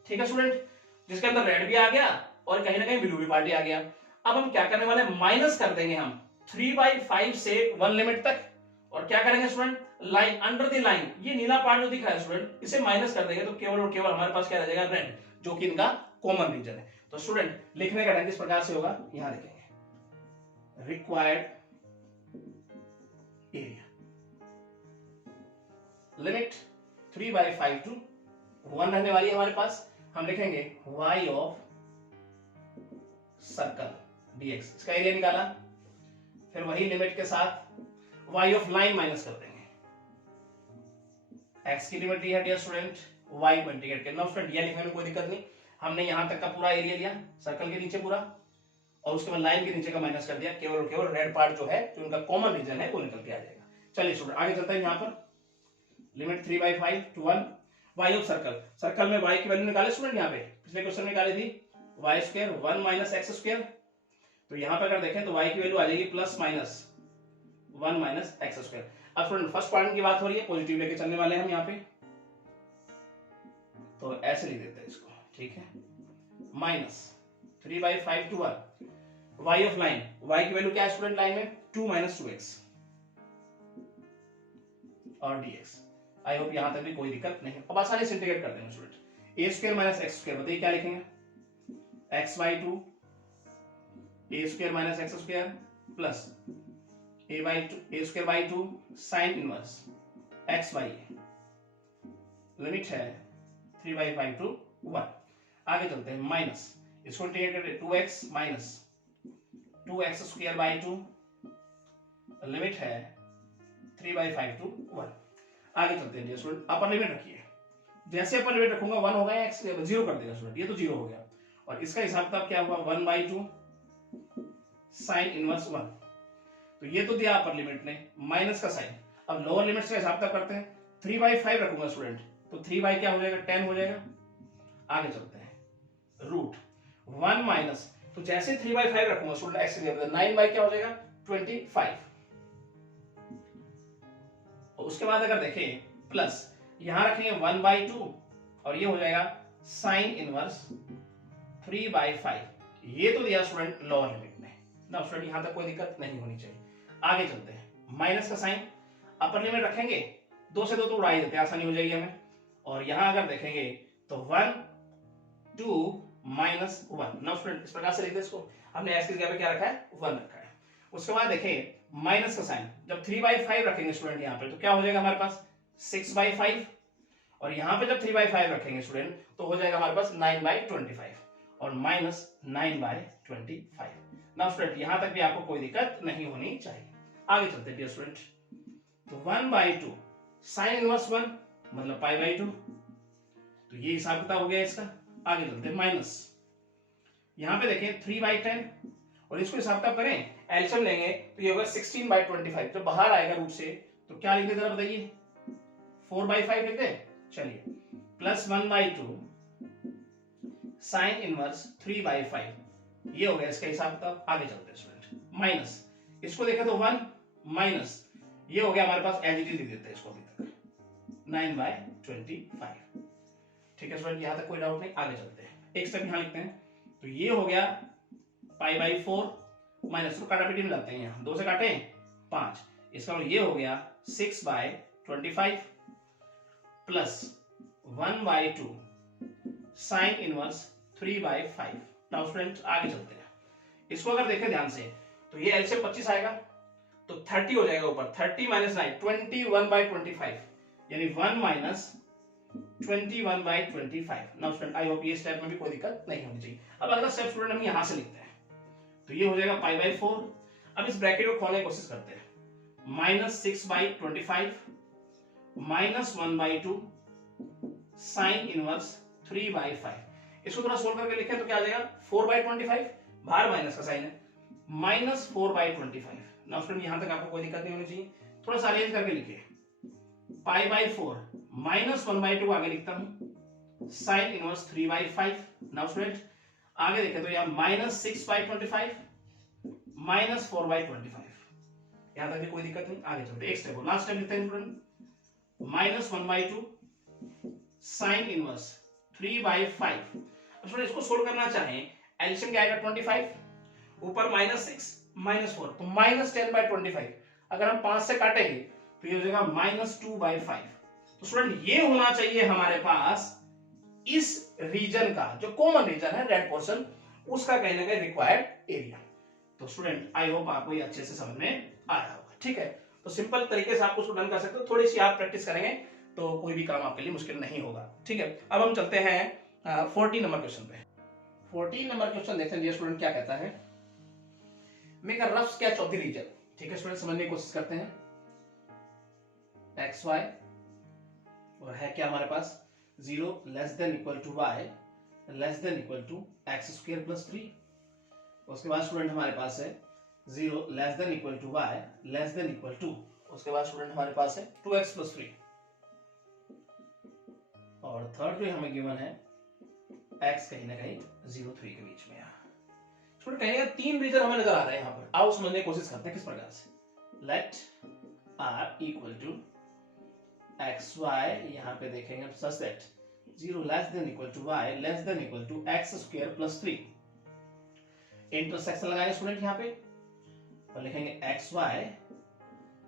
ठीक है स्टूडेंट, जिसके अंदर रेड भी आ गया और कहीं ना कहीं ब्लू भी पार्ट आ गया। अब हम क्या करने वाले, माइनस कर देंगे हम 3/5 से 1 लिमिट तक, और क्या करेंगे student, line under the line, ये नीला पार्ट जो दिख रहा है स्टूडेंट इसे माइनस कर देंगे, तो केवल और केवल हमारे पास क्या रह जाएगा, रेड, जो कि इनका कॉमन रीजन है। तो स्टूडेंट लिखने का ढंग किस प्रकार से होगा, यहां लिखेंगे रिक्वायर्ड एरिया लिमिट 3/5 टू 1 रहने वाली है हमारे पास, हम लिखेंगे y ऑफ सर्कल dx, इसका एरिया निकाला फिर वही लिमिट के साथ y ऑफ लाइन माइनस कर देंगे। x की लिमिट दी है डियर स्टूडेंट, y को इंटीग्रेट करना। स्टूडेंट ये लिखने में कोई दिक्कत नहीं, हमने यहां तक का पूरा एरिया लिया सर्कल के नीचे पूरा, और उसके बाद लाइन के नीचे का माइनस कर दिया, केवल केवल रेड पार्ट जो है जो उनका कॉमन रीजन है वो निकल के आ जाएगा। चलिए स्टूडेंट आगे चलते हैं। यहाँ पर limit 3/5 to 1 y of circle, circle में y की वैल्यू निकाले स्टूडेंट, यहाँ पे पिछले क्वेश्चन में निकाली थी y square 1 minus x square, तो यहाँ पे अगर देखें तो y की वैल्यू आ जाएगी plus minus 1 minus x square. अब स्टूडेंट फर्स्ट क्वाड्रेंट की बात हो रही है, पॉजिटिव लेके चलने वाले हैं हम यहाँ पे, तो ऐसे लिख देते हैं इसको, ठीक है, minus 3/5 to 1 y of line, y की वैल्यू क्या है स्टूडेंट लाइन में 2 माइनस 2x और dx। आई होप यहां तक भी कोई दिक्कत नहीं। अब आसानी से इंटीग्रेट कर देंगे student, a square minus x square, बताइए क्या लिखेंगे, x/2 a square minus x square plus a square by 2 sine inverse x by a, limit है 3/5 to 1। आगे चलते हैं, माइनस इसको इंटीग्रेट करते 2x minus 2x square by 2, limit है 3/5 to 1। आगे चलते हैं स्टूडेंट, अपर लिमिट रखिए, जैसे अपर लिमिट रखूंगा 1 होगा या x 0 कर देगा स्टूडेंट, ये तो 0 हो गया, और इसका हिसाब किताब क्या होगा 1/2 साइन इनवर्स 1, तो ये तो दिया अपर लिमिट ने, माइनस का साइन। अब लोअर लिमिट का हिसाब किताब करते हैं, 3/5 रखूंगा स्टूडेंट, तो 3 क्या हो जाएगा 10 हो जाएगा। आगे चलते हैं, रूट 1 माइनस, तो जैसे 3/5 रखूंगा स्टूडेंट x 9 क्या हो जाएगा 25। उसके बाद अगर देखें प्लस यहां रखेंगे 1/2 और ये हो जाएगा साइन इनवर्स 3/5, ये तो दिया स्टूडेंट लोअर लिमिट में ना स्टूडेंट, यहां तक कोई दिक्कत नहीं होनी चाहिए। आगे चलते हैं, माइनस का साइन, अपर लिमिट रखेंगे 2 से 2 तो उड़ा ही देते हैं, आसानी हो जाएगी हमें, और यहां अगर देखेंगे तो 1 2 माइनस 1 ना स्टूडेंट, इस प्रकार से लिखते हैं इसको, हमने x की जगह पे क्या रखा है 1 रखा है। उसके बाद देखें माइनस का साइन, जब 3/5 रखेंगे स्टूडेंट यहाँ पे तो क्या हो जाएगा हमारे पास 6/5, और यहाँ पे जब 3/5 रखेंगे स्टूडेंट तो हो जाएगा हमारे पास 9/25 और माइनस 9/25 ना स्टूडेंट, यहां तक भी आपको कोई दिक्कत नहीं होनी चाहिए। आगे चलते हैं डियर स्टूडेंट, तो 1/2 साइन इनवर्स 1 मतलब π/2, तो ये हिसाब किताब हो गया इसका। आगे चलते हैं, माइनस यहां पे देखें 3/10 और इसको हिसाब किताब करें, एलसीएम लेंगे तो ये होगा 16/25, जब बाहर आएगा रूट से तो क्या लिख देते जरा बताइए 4/5 लिखते हैं। चलिए प्लस 1/2 साइन इनवर्स 3/5, ये हो गया इसका हिसाब किताब। आगे चलते हैं स्टूडेंट, माइनस इसको देखें तो 1 माइनस ये हो गया हमारे पास, एज इट इज लिख देते हैं इसको अभी तक 9/25। ठीक है स्टूडेंट, यहां तक कोई डाउट नहीं। आगे चलते हैं, एक स्टेप यहां लिखते हैं, तो ये हो गया π/4 माइनस को काटापीटी में लाते हैं, यहाँ 2 से काटे 5, इसका मतलब ये हो गया 6/25 plus 1/2 sine inverse 3/5। Now student आगे चलते हैं, इसको अगर देखें ध्यान से तो ये एलसीएम 25 आएगा तो 30 हो जाएगा ऊपर, 30 माइनस 9 21/25, यानी 1 minus 21/25। Now student I hope ये स्टेप में भी कोई दिक्कत नहीं होनी चाहिए। अब अगला स्टेप स्टूडेंट हम यहां से लिखते हैं, तो ये हो जाएगा π/4। अब इस ब्रैकेट को खोलने की कोशिश करते हैं, -6/25 माइनस 1/2 साइन इनवर्स 3/5। इसको थोड़ा सोल्व करके लिखें तो क्या आ जाएगा 4/25, बाहर माइनस का साइन है, -4/25। नाउ स्टूडेंट यहां तक आपको कोई दिक्कत नहीं होनी चाहिए, थोड़ा सा अरेंज करके लिखिए, π/4 माइनस 1/2 आगे लिखता हूं साइन इनवर्स 3/5। नाउ स्टूडेंट आगे देखें तो यहां -6/25 माइनस 4/25, यहां तक भी कोई दिक्कत नहीं। आगे चलते एक स्टेप, लास्ट स्टेप लिखते हैं स्टूडेंट, -1/2 साइन इनवर्स 3/5। अब स्टूडेंट इसको सोल्व करना चाहें, एलसीएम क्या आएगा 25, ऊपर -6 -4 तो -10/25, अगर हम 5 से काटेंगे तो ये हो जाएगा -2/5। तो स्टूडेंट ये होना चाहिए हमारे पास इस रीजन का, जो कॉमन रीजन है रेड पोर्शन, उसका कहीं ना कहीं रिक्वायर्ड एरिया। तो स्टूडेंट आई होप आपको ये अच्छे से समझ में आया होगा। ठीक है, तो सिंपल तरीके से आप उसको डन कर सकते हो, थोड़ी सी आप प्रैक्टिस करेंगे तो कोई भी काम आपके लिए मुश्किल नहीं होगा। ठीक है, अब हम चलते हैं 14 नंबर क्वेश्चन पे। 14 नंबर क्वेश्चन देखते हैं डियर स्टूडेंट क्या कहता है, make a rough sketch of the region. ठीक है स्टूडेंट, समझने की कोशिश करते हैं। एक्स वाई और है क्या हमारे पास 0 less than equal to y less than equal to x square plus 3। उसके बाद स्टूडेंट हमारे पास है 0 less than equal to y less than equal to, उसके बाद स्टूडेंट हमारे पास है 2x प्लस 3 और थर्ड जो हमें गिवन है x कहीं ना कहीं 0 3 के बीच में है। स्टूडेंट कहीं ना तीन रीजन हमें नजर आ रहे हैं यहाँ पर। आओ समझने की कोशिश करते हैं किस प्रकार से। Let r equal to x y, यहाँ पे देखेंगे such that 0 less than equal to y less than equal to x square plus 3। Intersection लगाएंगे स्टूडेंट यहाँ पे और लिखेंगे एक्स वाई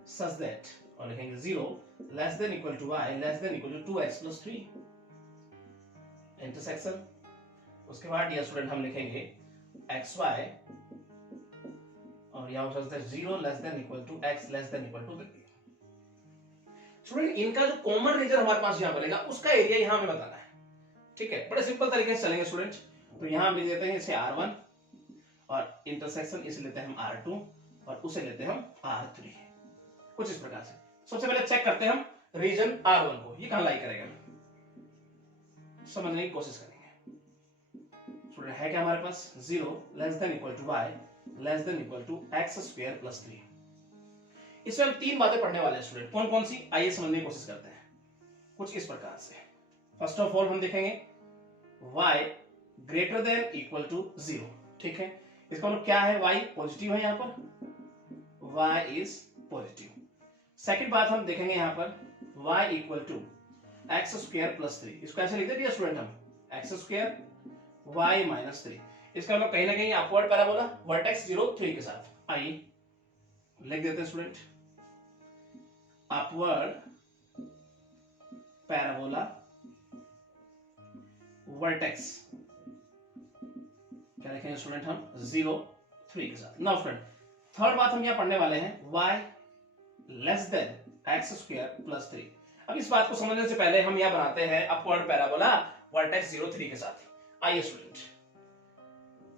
सच दैट और लिखेंगे 0 less than equal to y less than equal to 2x plus 3 intersection. उसके बाद ये स्टूडेंट हम लिखेंगे एक्स वाई और यहाँ such that 0 less than equal to x less than equal to 3। Student इनका जो कॉमन रीजन हमारे पास यहाँ बनेगा उसका एरिया यहाँ हमें बताना है। ठीक है, बड़े सिंपल तरीके से चलेंगे स्टूडेंट। तो यहाँ हम लिख देते हैं इसे R1 और इंटरसेक्शन इसे लेते हैं हम R2 और उसे लेते हैं हम R3, कुछ इस प्रकार से। सबसे पहले चेक करते हैं हम रीजन R1 को, ये कहां लाई करेगा, समझने की कोशिश करेंगे। स्टूडेंट है क्या हमारे पास 0 less than equal to y less than equal to x square plus 3। इसमें हम तीन बातें पढ़ने वाले हैं स्टूडेंट, कौन कौन सी आइए समझने की कोशिश करते हैं कुछ इस प्रकार से। फर्स्ट ऑफ ऑल हम देखेंगे y greater than equal to 0। ठीक है, इसका मतलब क्या है, y पॉजिटिव है, यहाँ पर y इज पॉजिटिव। सेकंड बात हम देखेंगे यहाँ पर y equal to x square plus 3। इसको ऐसे लिख देते स्टूडेंट हम एक्स स्क्वायर y माइनस 3। इसका मतलब कहीं ना कहीं अपवर्ड पैराबोला वर्टेक्स 0 3 के साथ। आइए लिख देते हैं स्टूडेंट अपवर्ड पैराबोला वर्टेक्स, क्या लिखेंगे स्टूडेंट हम 0 3 के साथ। नाउ स्टूडेंट थर्ड बात हम यहाँ पढ़ने वाले हैं y less then x square plus 3। अब इस बात को समझने से पहले हम यहाँ बनाते हैं अपवर्ड पैराबोला वर्टेक्स 0 3 के साथ। आइए स्टूडेंट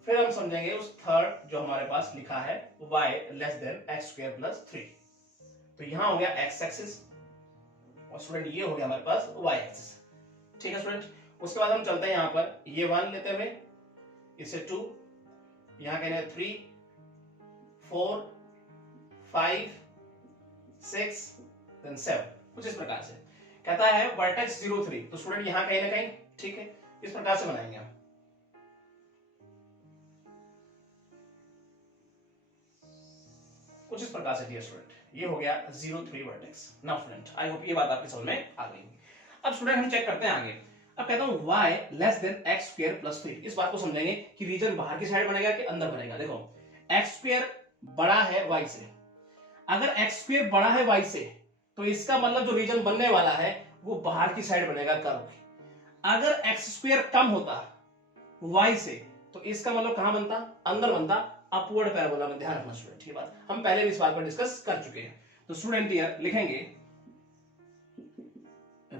फिर हम समझेंगे उस थर्ड जो हमारे पास लिखा है y less then x square plus 3। तो यहां हो गया x एक्सिस और स्टूडेंट ये हो गया हमारे पास y एक्सिस। ठीक है स्टूडेंट, उसके बाद हम चलते हैं यहाँ पर ये 1 लेते हुए इसे 2, यहाँ कहने 3 4 5 6 देन 7, कुछ इस प्रकार से। कहता है वर्टेक्स 0 3, तो स्टूडेंट यहाँ कहीं ना कहीं, ठीक है, इस प्रकार से बनाएंगे हम। कुछ इस प्रकार से डियर स्टूडेंट, ये हो गया 0 3 vertex. Now student I hope ये बात आपकी समझ में आ गई। अब स्टूडेंट हम चेक करते हैं आगे। अब कहता हूं y less then x square plus 3। इस बात को समझेंगे कि रीजन बाहर की साइड बनेगा कि अंदर बनेगा। देखो एक्स स्क्वायर बड़ा है y से, अगर एक्स स्क्वायर बड़ा है y से तो इसका मतलब जो रीजन बनने वाला है वो बाहर की साइड बनेगा कर्व की। अगर एक्स स्क्वायर कम होता y से तो इसका मतलब कहां बनता, अंदर बनता, अपवर्ड पैराबोला में। ध्यान रखना स्टूडेंट, ठीक बात, हम पहले भी इस बात पर डिस्कस कर चुके हैं। तो स्टूडेंट हियर लिखेंगे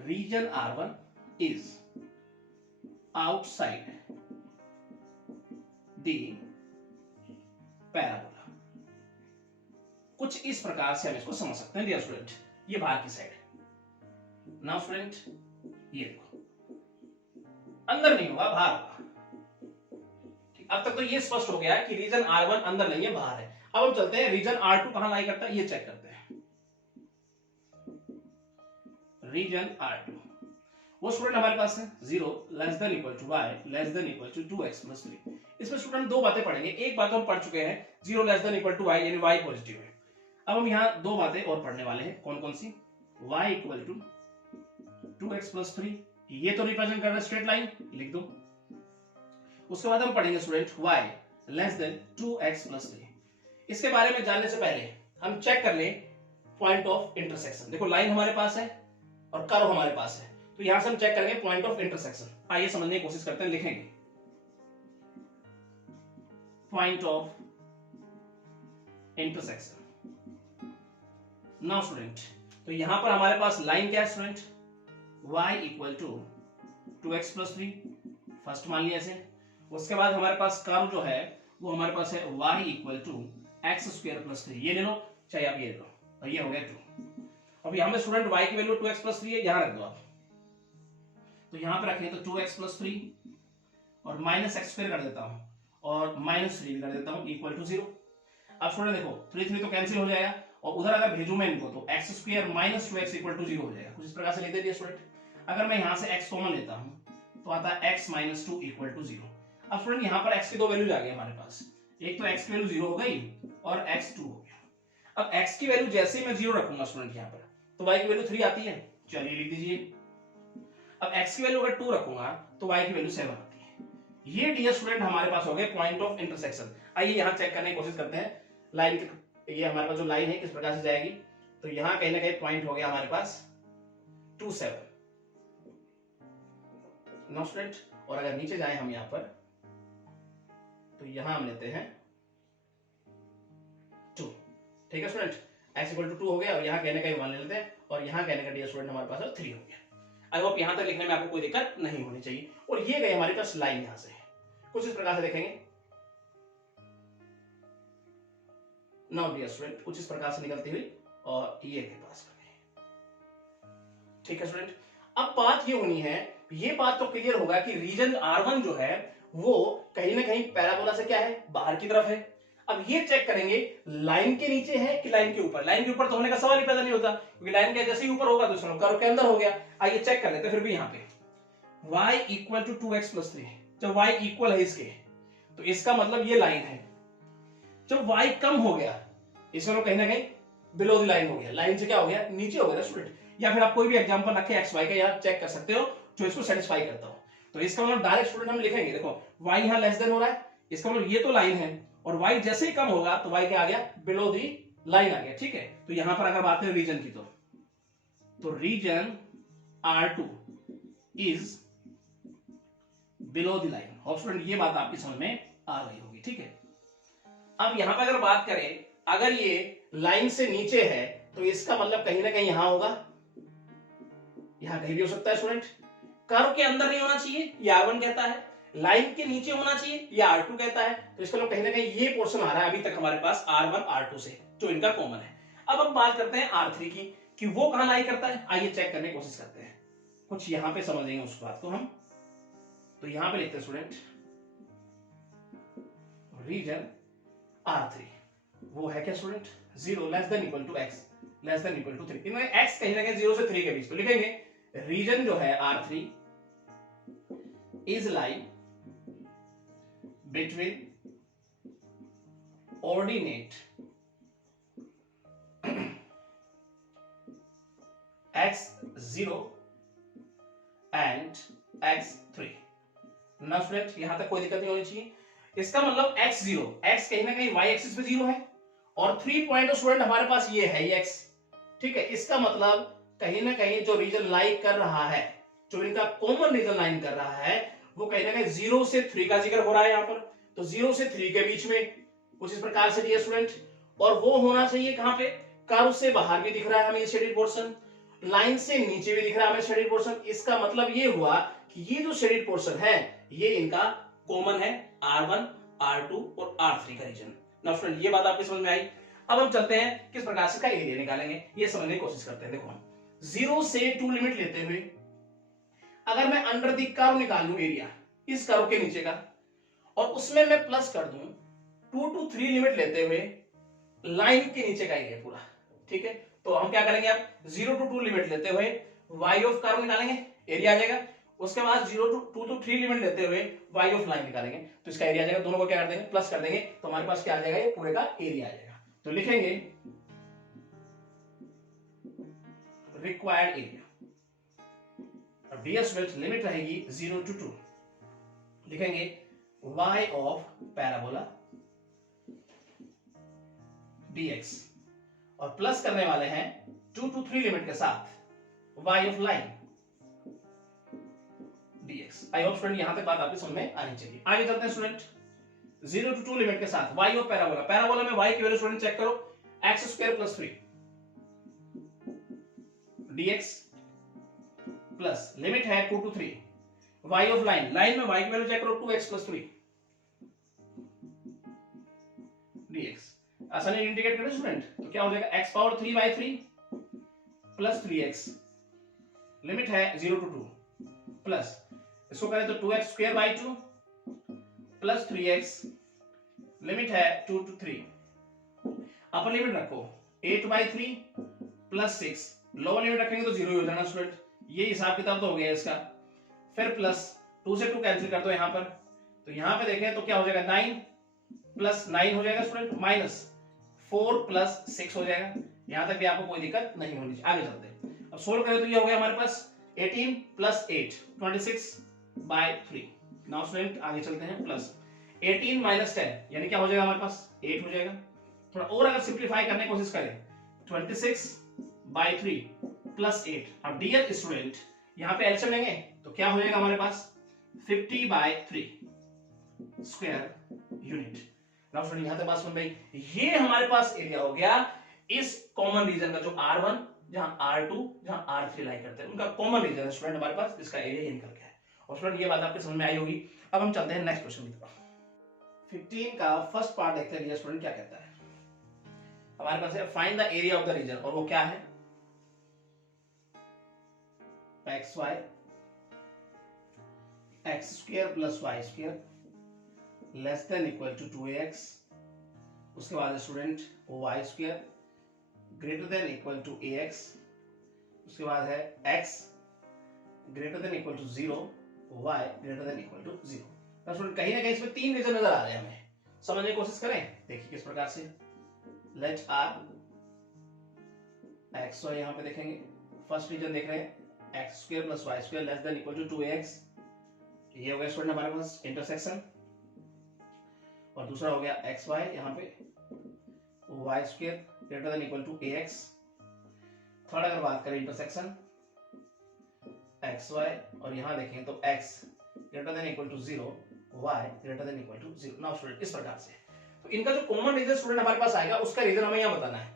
region R1 is outside the parabola. कुछ इस प्रकार से हम इसको समझ सकते हैं डियर स्टूडेंट, ये बाहर की साइड। नाउ स्टूडेंट ये देखो अंदर नहीं होगा, बाहर होगा। अब तक तो ये स्पष्ट हो गया है कि रीजन R1 अंदर नहीं है, बाहर है। अब हम चलते हैं रीजन R2 कहां लाई करता है ये चेक करते हैं। रीजन R2 वो स्टूडेंट हमारे पास है 0 less than equal to y less than equal to 2x plus 3। इसमें स्टूडेंट दो बातें पढ़ेंगे। एक बात हम पढ़ चुके हैं 0 less than equal to y यानी y पॉजिटिव है। अब हम यहां दो बातें और पढ़ने वाले हैं, कौन कौन सी, y equal to 2x plus 3, ये तो रिप्रेजेंट कर रहा है स्ट्रेट लाइन, लिख दो। उसके बाद हम पढ़ेंगे student y less then 2x plus 3। इसके बारे में जानने से पहले हम चेक कर लें पॉइंट ऑफ इंटरसेक्शन। देखो लाइन हमारे पास है और कर्व हमारे पास है, तो यहां से हम चेक करेंगे पॉइंट ऑफ इंटरसेक्शन। आइए समझने की कोशिश करते हैं, लिखेंगे point of intersection. Now student तो यहां पर हमारे पास लाइन क्या है student, y equal to 2x plus 3, first मान लिया ऐसे। उसके बाद हमारे पास कर्व जो है वो हमारे पास है y equal to x square plus 3, ये ले लो। चाहे आप ये लो, और ये हो गया 2। अब यहाँ पे स्टूडेंट y की वैल्यू 2x प्लस 3 है, यहाँ रख दो आप, तो यहाँ पे रखें तो 2x प्लस 3 और माइनस एक्स स्क्वायर कर देता हूँ और माइनस 3 कर देता हूँ इक्वल टू 0। अब स्टूडेंट देखो 3 तो कैंसिल हो जाएगा, और उधर अगर भेजू मैं इनको तो x square minus 2x equal to 0 हो जाएगा। कुछ इस प्रकार से लिख दे दिया स्टूडेंट। अगर मैं यहाँ से x कॉमन लेता हूँ तो आता है x माइनस 2 इक्वल टू 0। अब स्टूडेंट यहाँ पर x की दो वैल्यूज आ गई हमारे पास, एक तो x की वैल्यू 0 हो गई और x 2 हो गया। अब x की वैल्यू जैसे ही मैं 0 रखूंगा स्टूडेंट यहाँ पर, तो y की वैल्यू 3 आती है, चलिए लिख दीजिए। अब x की वैल्यू अगर 2 रखूंगा तो y की वैल्यू 7 आती है। ये डियर स्टूडेंट हमारे पास हो गए पॉइंट ऑफ इंटरसेक्शन। आइए यहाँ चेक करने की कोशिश करते हैं लाइन, ये हमारे पास जो लाइन है किस प्रकार से जाएगी। तो यहाँ कहीं ना कहीं पॉइंट हो गया हमारे पास 2 7 नो स्टूडेंट। और अगर नीचे जाए हम यहाँ पर तो यहाँ हम लेते हैं 2, ठीक है स्टूडेंट, x इक्वल टू 2 हो गया, और यहाँ कहीं ना कहीं 1 ले लेते हैं, और यहाँ कहने का डियर स्टूडेंट हमारे पास 3 हो गया। आई होप यहाँ तक लिखने में आपको कोई दिक्कत नहीं होनी चाहिए। और ये गए हमारे पास लाइन यहाँ से, कुछ इस प्रकार से देखेंगे। नाउ डियर स्टूडेंट कुछ इस प्रकार से निकलती हुई और ये के पास बने, ठीक है स्टूडेंट। अब बात ये होनी है, ये बात तो क्लियर होगा कि रीजन R1 जो है वो कहीं ना कहीं पैराबोला से क्या है, बाहर की तरफ है। अब ये चेक करेंगे लाइन के नीचे है कि लाइन के ऊपर। लाइन के ऊपर तो होने का सवाल ही पैदा नहीं होता, क्योंकि लाइन के जैसे ही ऊपर होगा तो कर्व के अंदर हो गया। आइए चेक कर लेते हैं फिर भी यहाँ पे y equal to 2x plus 3, जब y इक्वल है इसके तो इसका मतलब ये लाइन है। जब y कम हो गया इसमें कहीं ना कहीं बिलो द लाइन हो गया, लाइन से क्या हो गया, नीचे हो गया स्टूडेंट। या फिर आप कोई भी एग्जांपल रखे एक्स वाई का, यहाँ चेक कर सकते हो जो इसको सेटिस्फाई करता हो। तो इसका मतलब डायरेक्ट स्टूडेंट हम लिखेंगे, देखो y यहाँ लेस देन हो रहा है, इसका मतलब ये तो लाइन है, और y जैसे ही कम होगा तो y क्या आ गया, बिलो दी लाइन आ गया, ठीक है। तो यहां पर अगर बात करें रीजन की तो region R2 is below the line. और स्टूडेंट ये बात आपकी समझ में आ गई होगी, ठीक है। अब यहां पर अगर बात करें, अगर ये लाइन से नीचे है तो इसका मतलब कहीं ना कहीं यहां होगा, यहां कहीं भी हो सकता है स्टूडेंट। कर्व के अंदर नहीं होना चाहिए, ये R1 कहता है, लाइन के नीचे होना चाहिए, ये R2 कहता है। तो इसका मतलब कहीं ना कहीं ये पोर्शन आ रहा है अभी तक हमारे पास R1 R2 से, जो इनका कॉमन है। अब हम बात करते हैं R3 की कि वो कहां लाई करता है। आइए चेक करने की कोशिश करते हैं, कुछ यहां पे समझेंगे उस बात को हम। तो यहां पे लिखते हैं स्टूडेंट रीजन R3 वो है क्या student, 0 less than equal to x less than equal to 3। इनमें x कहीं ना कहीं 0 से 3 के बीच, तो लिखेंगे रीजन जो है R3 is line between ordinate x0 and x3। ना स्टूडेंट यहां तक कोई दिक्कत नहीं होनी चाहिए। इसका मतलब x0, x कहीं ना कहीं y एक्सिस पे 0 है, और 3 पॉइंट स्टूडेंट हमारे पास ये है x, ठीक है। इसका मतलब कहीं ना कहीं जो रीजन लाइन कर रहा है, जो इनका कॉमन रीजन लाइन कर रहा है, वो कहीं ना कहीं 0 से 3 का जिक्र हो रहा है यहाँ पर। तो 0 से 3 के बीच में कुछ इस प्रकार से दिया स्टूडेंट, और वो होना चाहिए कहां पे, कर्व से बाहर भी दिख रहा है हमें ये शेडेड पोर्शन, लाइन से नीचे भी दिख रहा है हमें शेडेड पोर्शन। इसका मतलब ये हुआ कि ये जो शेडेड पोर्शन है ये इनका कॉमन है R1 R2 और R3 का रीजन। नाउ स्टूडेंट ये बात आपकी समझ में आई। अब हम चलते हैं किस प्रकार से का एरिया निकालेंगे, ये समझने की कोशिश करते हैं। देखो 0 से 2 लिमिट लेते हुए अगर मैं अंडर द कर्व निकाल लूं एरिया, इस कर्व के नीचे का, और उसमें मैं प्लस कर दूं 2 to 3 लिमिट लेते हुए लाइन के नीचे का एरिया पूरा, ठीक है। तो हम क्या करेंगे, अब 0 to 2 लिमिट लेते हुए y ऑफ कर्व निकालेंगे, एरिया आ जाएगा। उसके बाद 0 to 2 to 3 लिमिट लेते हुए y ऑफ लाइन निकालेंगे, तो इसका एरिया आ जाएगा। दोनों को क्या कर देंगे, प्लस कर देंगे, तो हमारे पास क्या आ जाएगा, ये पूरे का एरिया आ जाएगा। तो लिखेंगे required area, dear student limit रहेगी 0 to 2, लिखेंगे y ऑफ पैराबोला dx, और प्लस करने वाले हैं 2 to 3 लिमिट के साथ y of line dx। I hope student यहां तक बात आपकी समझ में आनी चाहिए। आगे चलते हैं स्टूडेंट 0 to 2 लिमिट के साथ y ऑफ पैराबोला। पैराबोला में y की वैल्यू स्टूडेंट चेक करो, x square plus 3 dx plus limit है 2 to 3 y of line, line में y की वैल्यू चेक करो 2x प्लस 3 dx। आसानी इंटीग्रेट करें स्टूडेंट, तो क्या हो जाएगा x power 3/3 plus 3x, limit है 0 to 2, प्लस इसको करें तो 2x square by 2 plus 3x, limit है 2 to 3, अपर लिमिट रखो 8/3 प्लस 6, लोअर लिमिट रखेंगे तो 0 ही हो जाना स्टूडेंट, ये हिसाब किताब तो हो गया इसका। फिर प्लस 2 से 2 कैंसिल कर दो यहाँ पर, तो यहाँ पे देखें तो क्या हो जाएगा 9 प्लस 9 हो जाएगा स्टूडेंट, माइनस 4 प्लस 6 हो जाएगा। यहाँ तक भी आपको कोई दिक्कत नहीं होनी चाहिए। आगे चलते हैं, अब सोल्व करें तो ये हो गया हमारे पास 18 प्लस 8 26/3। नाउ स्टूडेंट आगे चलते हैं, प्लस 18 माइनस 10 यानी क्या हो जाएगा हमारे पास 8 हो जाएगा। थोड़ा और अगर सिंप्लीफाई करने की कोशिश करें 26/3 प्लस 8। अब डियर स्टूडेंट यहाँ पे एलसीएम लेंगे तो क्या हो जाएगा हमारे पास 50/3 स्क्वायर यूनिट। नाउ स्टूडेंट यहां तक बात समझ में, ये हमारे पास एरिया हो गया इस कॉमन रीजन का, जो R1 जहां R2 जहां R3 लाई करते हैं, उनका कॉमन रीजन है स्टूडेंट हमारे पास, जिसका एरिया ये निकल गया है। और स्टूडेंट ये बात आपके समझ में आई होगी। अब हम चलते हैं नेक्स्ट क्वेश्चन की तरफ। 15 का फर्स्ट पार्ट देखते हैं स्टूडेंट क्या कहता है। हमारे पास है find the area of the region, और वो क्या है xy x square plus y square less than equal to 2ax। उसके बाद student y square greater than equal to ax। उसके बाद है x greater than equal to 0, y greater than equal to 0। तो स्टूडेंट कहीं ना कहीं इसमें तीन रीजन नजर आ रहे हैं, हमें समझने की कोशिश करें। देखिए किस प्रकार से, लेट r x y यहां पे देखेंगे, फर्स्ट रीजन देख रहे हैं x square plus y square less than equal to 2ax, ये हो गया स्टूडेंट हमारे पास इंटरसेक्शन। और दूसरा हो गया xy यहाँ पे y square greater than equal to ax। Third अगर बात करें इंटरसेक्शन xy, और यहाँ देखें तो x greater than equal to 0, y greater than equal to 0। Now student इस प्रकार से, तो इनका जो कॉमन रीजन स्टूडेंट हमारे पास आएगा उसका रीजन हमें यहाँ बताना है।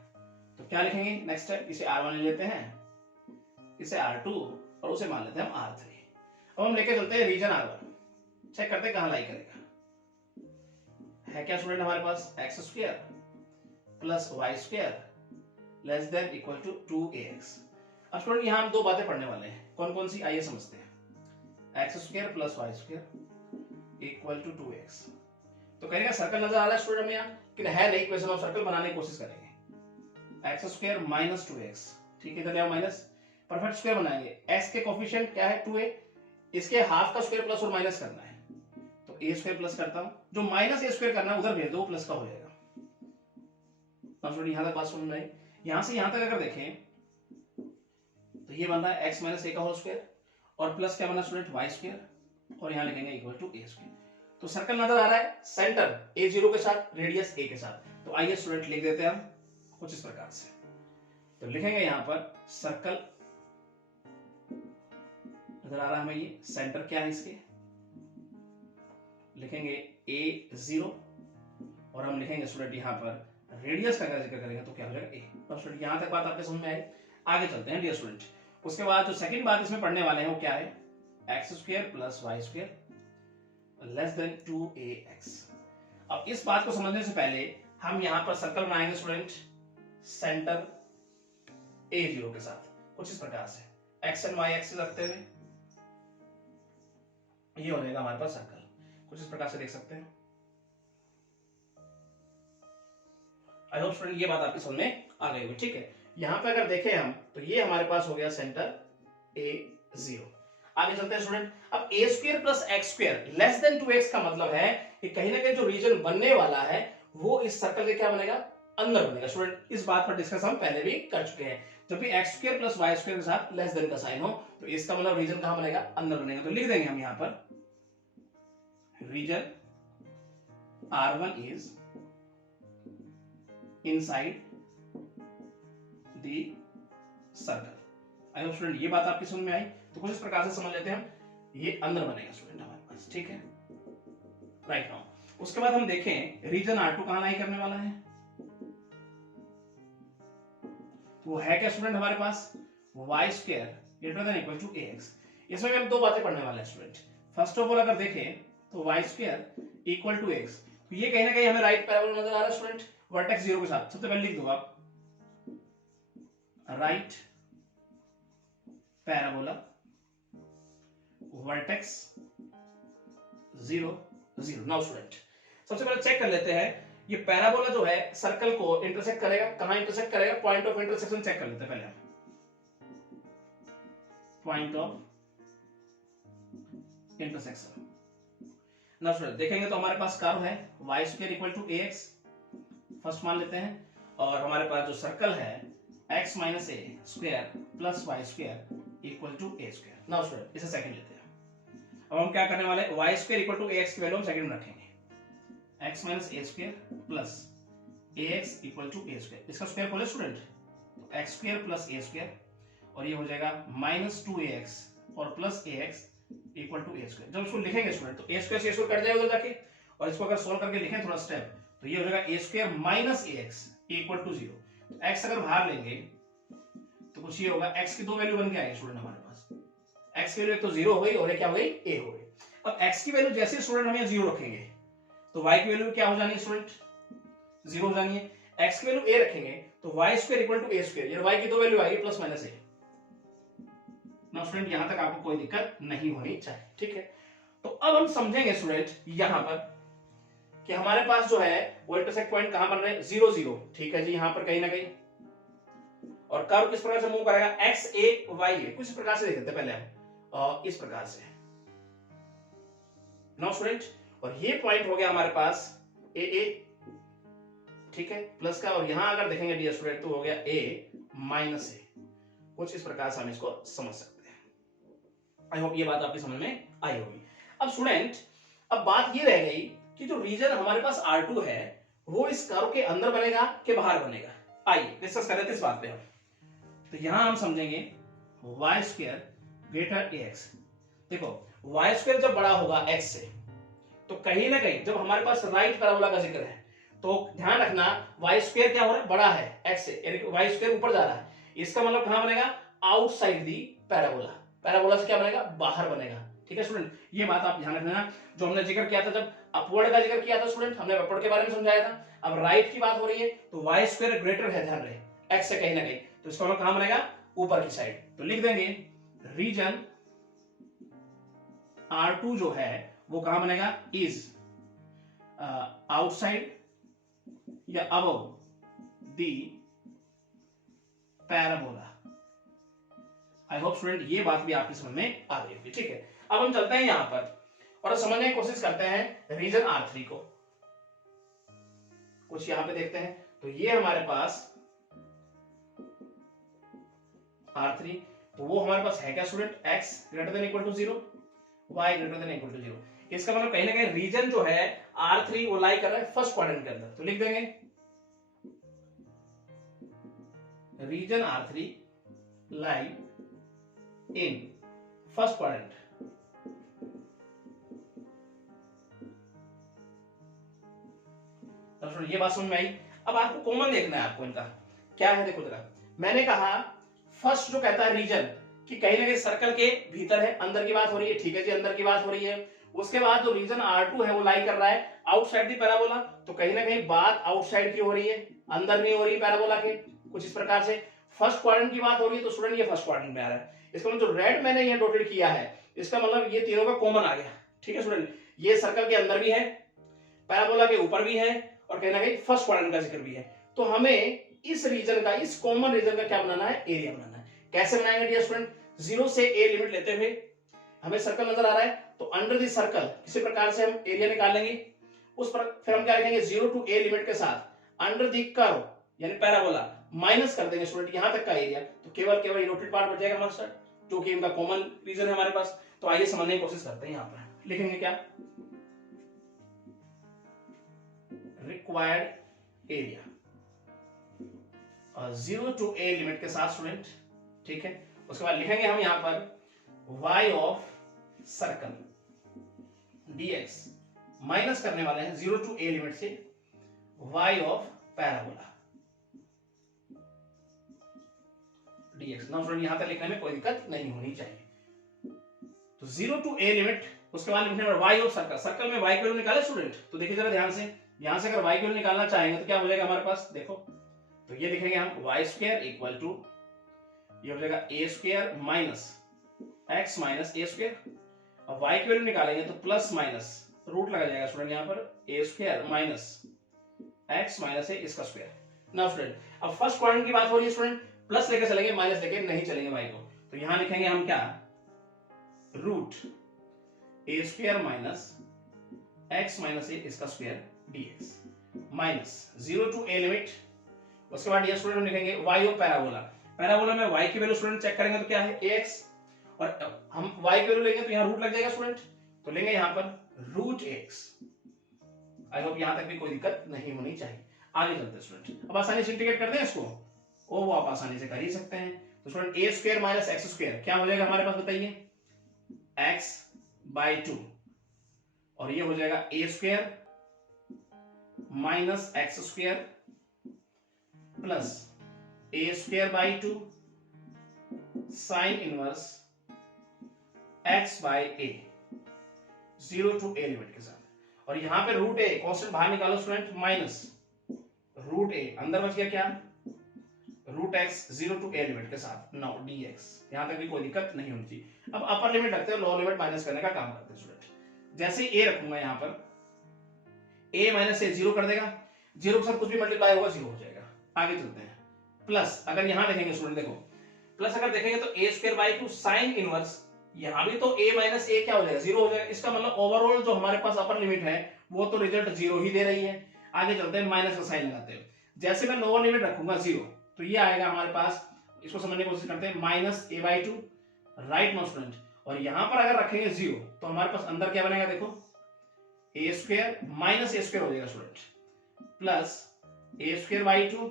तो क्या लिखेंगे नेक्स्ट है, इसे R1 ले लेते हैं, इसे R2 और उसे मान लेते हैं हम R3। अब हम लेके चलते हैं रीजन R1, चेक करते हैं कहां लाई करेगा। है क्या स्टूडेंट हमारे पास x square plus y square less than equal to 2ax। अब स्टूडेंट यहां हम दो बातें पढ़ने वाले हैं, कौन कौन सी आइए समझते हैं। x square plus y square equal to 2x। तो कहेगा सर्कल नजर आ रहा है स्टूडेंट में यहाँ, लेकिन है नहीं, इक्वेशन हम सर्कल बनाने की कोशिश करेंगे। x स्क्वायर माइनस 2x, ठीक है, इधर ले आओ माइनस, परफेक्ट स्क्वायर बनाएंगे। x के कोफिशिएंट क्या है 2a, इसके हाफ का स्क्वायर प्लस और माइनस करना है, तो a स्क्वायर प्लस करता हूं, जो माइनस a स्क्वायर करना है उधर भेज दो, प्लस का हो जाएगा। यहां तक बात समझ में आई। यहां से यहां तक अगर देखें तो ये बन रहा है x माइनस a का होल स्क्वायर, और प्लस क्या बना स्टूडेंट y स्क्वायर, और यहां लिखेंगे इक्वल टू a स्क्वायर। तो सर्कल नजर आ रहा है, सेंटर a0 के साथ, रेडियस a के साथ। तो आइए स्टूडेंट लिख देते हैं हम कुछ इस प्रकार से। तो लिखेंगे यहां पर सर्कल नजर आ रहा है हमें, ये सेंटर क्या है इसके, लिखेंगे a0, और हम लिखेंगे स्टूडेंट यहां पर रेडियस का अगर जिक्र करेंगे तो क्या हो जाएगा a। तो स्टूडेंट यहां तक बात आपके समझ में आई। आगे चलते हैं डियर स्टूडेंट। उसके बाद जो सेकंड बात इसमें पढ़ने वाले हैं वो क्या है, x square plus y square less then 2ax। अब इस बात को समझने से पहले हम यहां पर सर्कल बनाएंगे स्टूडेंट सेंटर a0 के साथ, कुछ इस प्रकार से x एंड y एक्सिस रखते हुए ये हो जाएगा हमारे पास सर्कल, कुछ इस प्रकार से देख सकते हैं। आई होप स्टूडेंट ये बात आपकी समझ में आ गई होगी, ठीक है। यहां पे अगर देखें हम तो ये हमारे पास हो गया सेंटर a0। आगे चलते हैं स्टूडेंट। अब a square plus x square less then 2x का मतलब है कि कहीं ना कहीं जो रीजन बनने वाला है वो इस सर्कल के क्या बनेगा, अंदर बनेगा। स्टूडेंट इस बात पर डिस्कस हम पहले भी कर चुके हैं, जब भी x square plus y square के साथ लेस देन का साइन हो तो इसका मतलब रीजन कहां बनेगा, अंदर बनेगा। तो लिख देंगे हम यहां पर region R1 is inside the circle. I hope student ये बात आपकी समझ में आई। तो कुछ इस प्रकार से समझ लेते हैं हम, ये अंदर बनेगा स्टूडेंट हमारे पास, ठीक है, राइट नाउ। उसके बाद हम देखें रीजन R2 कहां लाई करने वाला है, वो है क्या स्टूडेंट हमारे पास y square greater than equal to ax। इसमें भी हम दो बातें पढ़ने वाले हैं स्टूडेंट। फर्स्ट ऑफ ऑल अगर देखें तो y square equal to x, तो ये कहीं ना कहीं हमें राइट पैराबोला नजर आ रहा है स्टूडेंट, वर्टेक्स 0 के साथ। सबसे पहले लिख दो आप right parabola vertex 0 0। Now student सबसे पहले चेक कर लेते हैं ये पैराबोला जो है सर्कल को इंटरसेक्ट करेगा, कहां इंटरसेक्ट करेगा, पॉइंट ऑफ इंटरसेक्शन चेक कर लेते हैं पहले हम। Point of intersection. Now student देखेंगे तो हमारे पास कर्व है y square equal to ax, first मान लेते हैं, और हमारे पास जो सर्कल है x minus a square plus y square equal to a square. Now student इसे सेकंड लेते हैं। अब हम क्या करने वाले, y square equal to ax की वैल्यू हम सेकंड में रखेंगे, x minus a square plus ax equal to a square. इसका स्क्वायर खोले student, x square plus a square, और ये हो जाएगा माइनस 2ax और plus ax equal to a square. जब इसको लिखेंगे स्टूडेंट तो ए स्क्वायर से स्क्वायर कट जाएगा उधर जाके, और इसको अगर सोल्व करके लिखें थोड़ा स्टेप तो ये हो जाएगा a square minus ax equal to 0। तो x अगर बाहर लेंगे तो कुछ ये होगा, x की दो वैल्यू बन के आएगी स्टूडेंट हमारे पास, x की वैल्यू एक तो 0 हो गई और एक क्या हो गई, a हो गई। अब x की वैल्यू जैसे स्टूडेंट हम 0 रखेंगे तो y की वैल्यू क्या हो जानी है स्टूडेंट, 0 हो जानी है। x की वैल्यू a रखेंगे तो y square equal to a square, यानी y की दो वैल्यू आएगी प्लस माइनस a। ना स्टूडेंट यहां तक आपको कोई दिक्कत नहीं होनी चाहिए, ठीक है। तो अब हम समझेंगे स्टूडेंट यहां पर कि हमारे पास जो है वो इंटरसेक्ट पॉइंट कहां बन रहे हैं, 0 0, ठीक है जी, यहां पर कहीं ना कहीं, और कर्व किस प्रकार से मूव करेगा, x a y a, कुछ प्रकार से देखते हैं पहले हम, और इस प्रकार से। नाउ स्टूडेंट और ये पॉइंट हो गया हमारे पास a a, ठीक है, प्लस का, और यहां अगर देखेंगे डियर स्टूडेंट तो हो गया a माइनस a, कुछ इस प्रकार से हम इसको समझ सकते हैं। आई होप ये बात आपकी समझ में आई होगी। अब स्टूडेंट अब बात ये रह गई कि जो रीजन हमारे पास R2 है वो इस कर्व के अंदर बनेगा कि बाहर बनेगा। आइए डिस्कस करें इस बात पे हम। तो यहां हम समझेंगे y स्क्वायर ग्रेटर ax। देखो y स्क्वायर जब बड़ा होगा x से तो कहीं ना कहीं जब हमारे पास राइट पैराबोला का जिक्र है तो ध्यान रखना y स्क्वायर क्या हो रहा है, बड़ा है x से, यानी y स्क्वायर ऊपर जा रहा है। इसका मतलब कहां बनेगा, आउटसाइड दी पैराबोला। पैराबोला से क्या बनेगा, बाहर बनेगा, ठीक है स्टूडेंट। ये बात आप ध्यान रखना। जो हमने जिक्र किया था, जब अपवर्ड का जिक्र किया था स्टूडेंट, हमने अपवर्ड के बारे में समझाया था। अब राइट की बात हो रही है तो y स्क्वायर ग्रेटर है, ध्यान रहे, x से कहीं ना कहीं, तो इसका मतलब कहां बनेगा, ऊपर की साइड। तो लिख देंगे रीजन R2 जो है वो कहां बनेगा, इज आउटसाइड या अबव दी पैराबोला। आई होप स्टूडेंट ये बात भी आपकी समझ में आ रही होगी, ठीक है। अब हम चलते हैं यहां पर और समझने की कोशिश करते हैं रीजन R3 को। कुछ यहां पे देखते हैं तो ये हमारे पास R3, तो वो हमारे पास है क्या student, x greater than equal to 0, y greater than equal to 0। इसका मतलब कहीं ना कहीं रीजन जो है R3 वो लाई कर रहा है फर्स्ट क्वाड्रेंट के अंदर। तो लिख देंगे region R3 lie in first quadrant. ये बात समझ में आई। अब आपको कॉमन देखना है, आपको इनका क्या है, देखो जरा। मैंने कहा फर्स्ट जो कहता है रीजन कि कहीं ना कहीं सर्कल के भीतर है, अंदर की बात हो रही है, ठीक है जी, अंदर की बात हो रही है। उसके बाद जो रीजन R2 है वो लाई कर रहा है आउटसाइड दी पैराबोला, तो कहीं ना कहीं बात आउटसाइड की हो रही है, अंदर नहीं हो रही है पैराबोला के, कुछ इस प्रकार से। फर्स्ट क्वाड्रेंट की बात हो रही है तो स्टूडेंट ये फर्स्ट क्वाड्रेंट में आ रहा है। इसका मतलब जो रेड मैंने ये डॉटेड किया है इसका मतलब ये तीनों का कॉमन आ गया, ठीक है स्टूडेंट। ये सर्कल के अंदर भी है, पैराबोला के ऊपर भी है, और कहीं ना कहीं फर्स्ट क्वाड्रेंट का जिक्र भी है। तो हमें इस रीजन का, इस कॉमन रीजन का क्या बनाना है, एरिया बनाना है। कैसे बनाएंगे डियर स्टूडेंट, 0 से a लिमिट लेते हुए हमें सर्कल नजर आ रहा है तो अंडर द सर्कल किसी प्रकार से हम एरिया निकाल लेंगे। उस पर फिर हम क्या लिखेंगे, 0 टू a लिमिट के साथ अंडर द कर्व यानी पैराबोला माइनस कर देंगे स्टूडेंट यहां तक का एरिया, तो केवल रोटेटेड पार्ट बच जाएगा हमारे साथ, जो कि इनका कॉमन रीजन है हमारे पास। तो आइए समझने की कोशिश करते हैं। यहां पर लिखेंगे क्या, required area 0 to a limit के साथ स्टूडेंट, ठीक है। उसके बाद लिखेंगे हम यहां पर y of circle dx minus करने वाले हैं 0 टू a लिमिट से y of parabola dx। Now student यहां तक लिखने में कोई दिक्कत नहीं होनी चाहिए। तो 0 टू a लिमिट, उसके बाद लिखने पर y ऑफ सर्कल, सर्कल में y की वैल्यू निकाले स्टूडेंट। तो देखिए जरा ध्यान से, यहां से अगर y की वैल्यू निकालना चाहेंगे तो क्या हो जाएगा हमारे पास, देखो तो ये लिखेंगे हम वाई स्क्वायर इक्वल टू, ये हो जाएगा a square minus x minus a square. अब y की वैल्यू निकालेंगे तो प्लस माइनस रूट लगा जाएगा स्टूडेंट यहाँ पर ए square minus x minus a इसका स्क्वायर। नाउ स्टूडेंट अब फर्स्ट क्वाड्रेंट की बात हो रही है स्टूडेंट, प्लस लेकर चलेंगे माइनस लेके नहीं चलेंगे y को, तो यहां लिखेंगे हम क्या, root a square minus x minus a इसका square dx minus 0 to a limit. उसके बाद ये स्टूडेंट हम लिखेंगे y ऑफ पैराबोला। पैराबोला में y की वैल्यू स्टूडेंट चेक करेंगे तो क्या है ax, और हम y की वैल्यू लेंगे तो यहाँ रूट लग जाएगा स्टूडेंट, तो लेंगे यहाँ पर रूट x। आई होप यहाँ तक भी कोई दिक्कत नहीं होनी चाहिए। आगे चलते हैं स्टूडेंट, अब आसानी से इंटीग्रेट कर दें इसको, वो आप आसानी से कर ही सकते हैं। तो स्टूडेंट ए स्क्वायर माइनस एक्स स्क्वायर क्या हो जाएगा हमारे पास बताइए, x बाई 2, और ये हो जाएगा a square minus x square plus a square by 2 sine inverse x by a 0 to a limit के साथ। और यहां पे रूट ए कांस्टेंट बाहर निकालो स्टूडेंट, माइनस रूट ए अंदर बच गया क्या, root x 0 to a limit के साथ नाउ dx। यहां तक भी कोई दिक्कत नहीं होनी चाहिए। अब अपर लिमिट रखते हैं, लोअर लिमिट माइनस करने का काम करते हैं स्टूडेंट। जैसे a रखूंगा यहां पर, a माइनस ए 0 कर देगा, 0 के साथ कुछ भी मल्टीप्लाई होगा 0 हो जाएगा। आगे चलते हैं, प्लस अगर यहां देखेंगे स्टूडेंट देखो, प्लस अगर देखेंगे तो a square by 2 sine inverse, यहां भी तो a माइनस ए क्या हो जाएगा 0 हो जाएगा। इसका मतलब ओवरऑल जो हमारे पास अपर लिमिट है वो तो रिजल्ट 0 ही दे रही है। आगे चलते हैं, माइनस का साइन लगाते हैं। जैसे मैं लोअर लिमिट रखूंगा 0, तो ये आएगा हमारे पास, इसको समझने की कोशिश करते हैं, minus a by 2 right no student. और यहां पर अगर रखेंगे 0 तो हमारे पास अंदर क्या बनेगा देखो, a square minus a square हो जाएगा student, plus a square by 2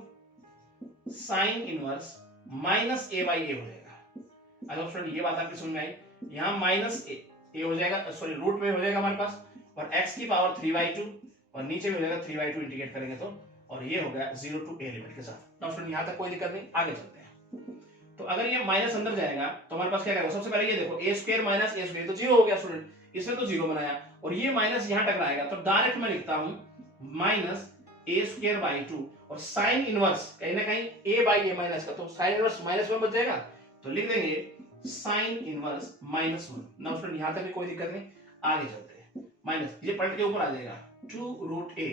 sine inverse minus a by a हो जाएगा। अगर स्टूडेंट ये बात आपकी समझ में आई, यहां माइनस ए हो जाएगा, सॉरी रूट में हो जाएगा हमारे पास, और x की पावर 3/2 और नीचे में हो जाएगा 3/2 इंटीग्रेट करेंगे तो, और ये हो गया 0 टू a लिमिट के साथ। नाउ स्टूडेंट यहां तक कोई दिक्कत नहीं, आगे चलते हैं। तो अगर ये माइनस अंदर जाएगा तो हमारे पास क्या करेगा, सबसे पहले ये देखो a square minus a square तो 0 हो गया स्टूडेंट, इसमें तो 0 बनाया, और ये माइनस यहां टकराएगा तो डायरेक्ट मैं लिखता हूं माइनस a स्क्वायर बाई 2 और साइन इनवर्स कहीं ना कहीं a बाई a माइनस का, तो साइन इनवर्स माइनस 1 बच जाएगा, तो लिख देंगे sign inverse minus 1। Now student यहां तक भी कोई दिक्कत नहीं, आगे चलते हैं। माइनस ये पलट के ऊपर आ जाएगा 2 root a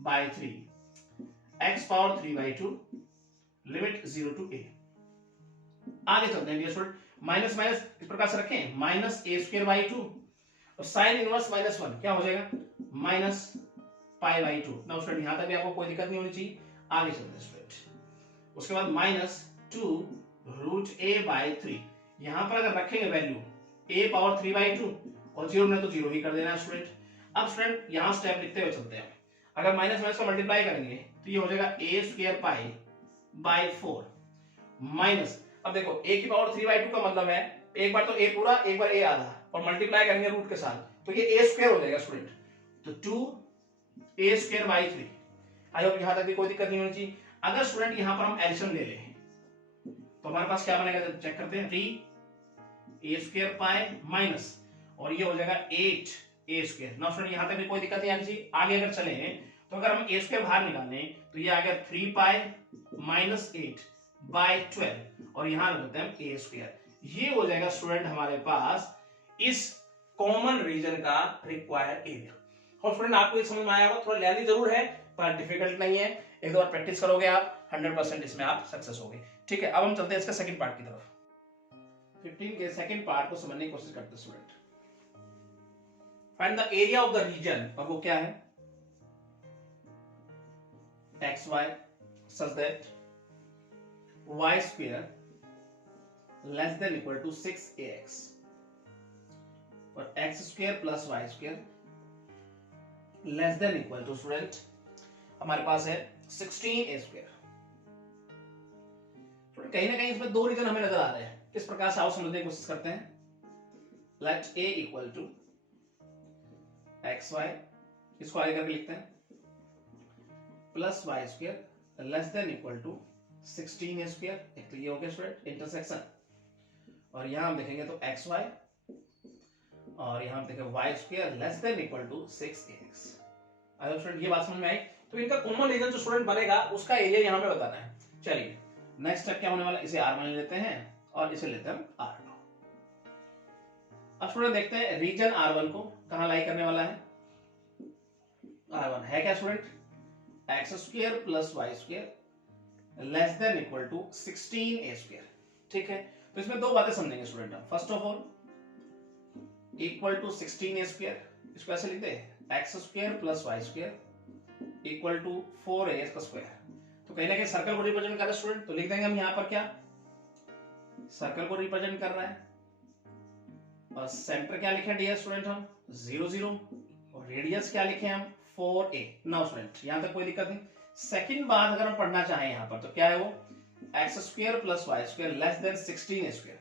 by 3 x power 3/2 limit 0 to a। आगे चलते हैं डियर स्टूडेंट, माइनस माइनस इस प्रकार से रखें, माइनस a स्क्वायर बाई 2 और साइन इनवर्स माइनस 1 क्या हो जाएगा, minus pi by 2। Now student यहां तक भी आपको कोई दिक्कत नहीं होनी चाहिए, आगे चलते हैं स्टूडेंट। उसके बाद माइनस 2 रूट a बाई 3, यहां पर अगर रखेंगे वैल्यू a पावर 3/2 और 0 ने तो 0 ही कर देना है स्टूडेंट। अब स्टूडेंट यहां स्टेप लिखते हुए चलते हैं, अगर माइनस माइनस का मल्टीप्लाई करेंगे तो ये हो जाएगा a square pi by 4 minus, अब देखो a की पावर 3/2 का मतलब है एक बार तो a पूरा एक बार a आधा, और मल्टीप्लाई करेंगे रूट के साथ तो ये a स्क्वायर हो जाएगा स्टूडेंट, तो 2a square by 3। I hope यहां तक भी कोई दिक्कत नहीं होनी चाहिए। अगर स्टूडेंट यहां पर हम एडिशन ले लें तो हमारे पास क्या बनेगा, चेक करते हैं, 3a स्क्वायर पाई माइनस, और ये हो जाएगा 8a स्क्वायर। नाउ स्टूडेंट यहां तक भी कोई दिक्कत नहीं आनी चाहिए। आगे अगर चले तो अगर हम a स्क्वायर बाहर निकालें तो ये आ गया 3 पाई माइनस 8 बाई 12, और यहां रख देते हैं a स्क्वायर। ये हो जाएगा स्टूडेंट हमारे पास इस कॉमन रीजन का रिक्वायर्ड एरिया। और स्टूडेंट आपको ये समझ में आया होगा, थोड़ा लेंथी जरूर है पर डिफिकल्ट नहीं है, एक दो बार प्रैक्टिस करोगे आप 100% इसमें आप सक्सेस होगे। ठीक है, अब हम चलते हैं इसका सेकंड पार्ट की तरफ। 15 के सेकंड पार्ट को समझने की कोशिश करते हैं student. Find the area of the region, और वो क्या है, xy such that y square less than equal to 6ax और x square plus y square less than equal to student हमारे पास है 16a square। कहीं ना कहीं इसमें दो रीजन हमें नजर आ रहे हैं, किस प्रकार से आओ समझने की कोशिश करते हैं। Let a equal to xy, इसको आगे करके लिखते हैं, plus y square less than equal to 16a square, एक तो ये हो गया स्टूडेंट इंटरसेक्शन, और यहां हम देखेंगे तो xy, और यहां हम देखेंगे y square less than equal to 6ax। अगर स्टूडेंट ये बात समझ में आई, तो इनका कॉमन रीजन जो स्टूडेंट बनेगा उसका एरिया यहाँ पे बताना है। चलिए नेक्स्ट स्टेप क्या होने वाला है, इसे R1 लेते हैं और इसे लेते हैं R2। अब स्टूडेंट देखते हैं रीजन R1 को कहां लाई करने वाला है। R1 है क्या student, x square plus y square less than equal to 16a²। ठीक है, तो इसमें दो बातें समझेंगे स्टूडेंट हम। First of all equal to 16a², इसको ऐसे लिखते हैं x square plus y square equal to 4a²। तो कहीं ना कहीं सर्कल को रिप्रेजेंट कर रहा है स्टूडेंट, तो लिख देंगे हम यहां पर क्या, सर्कल को रिप्रेजेंट कर रहा है। और सेंटर क्या लिखे डियर स्टूडेंट हम 0 0, और रेडियस क्या लिखे हम 4a। नाउ स्टूडेंट यहां तक कोई दिक्कत नहीं। सेकंड बात अगर हम पढ़ना चाहें यहां पर, तो क्या है वो, x square plus y square less than 16a²।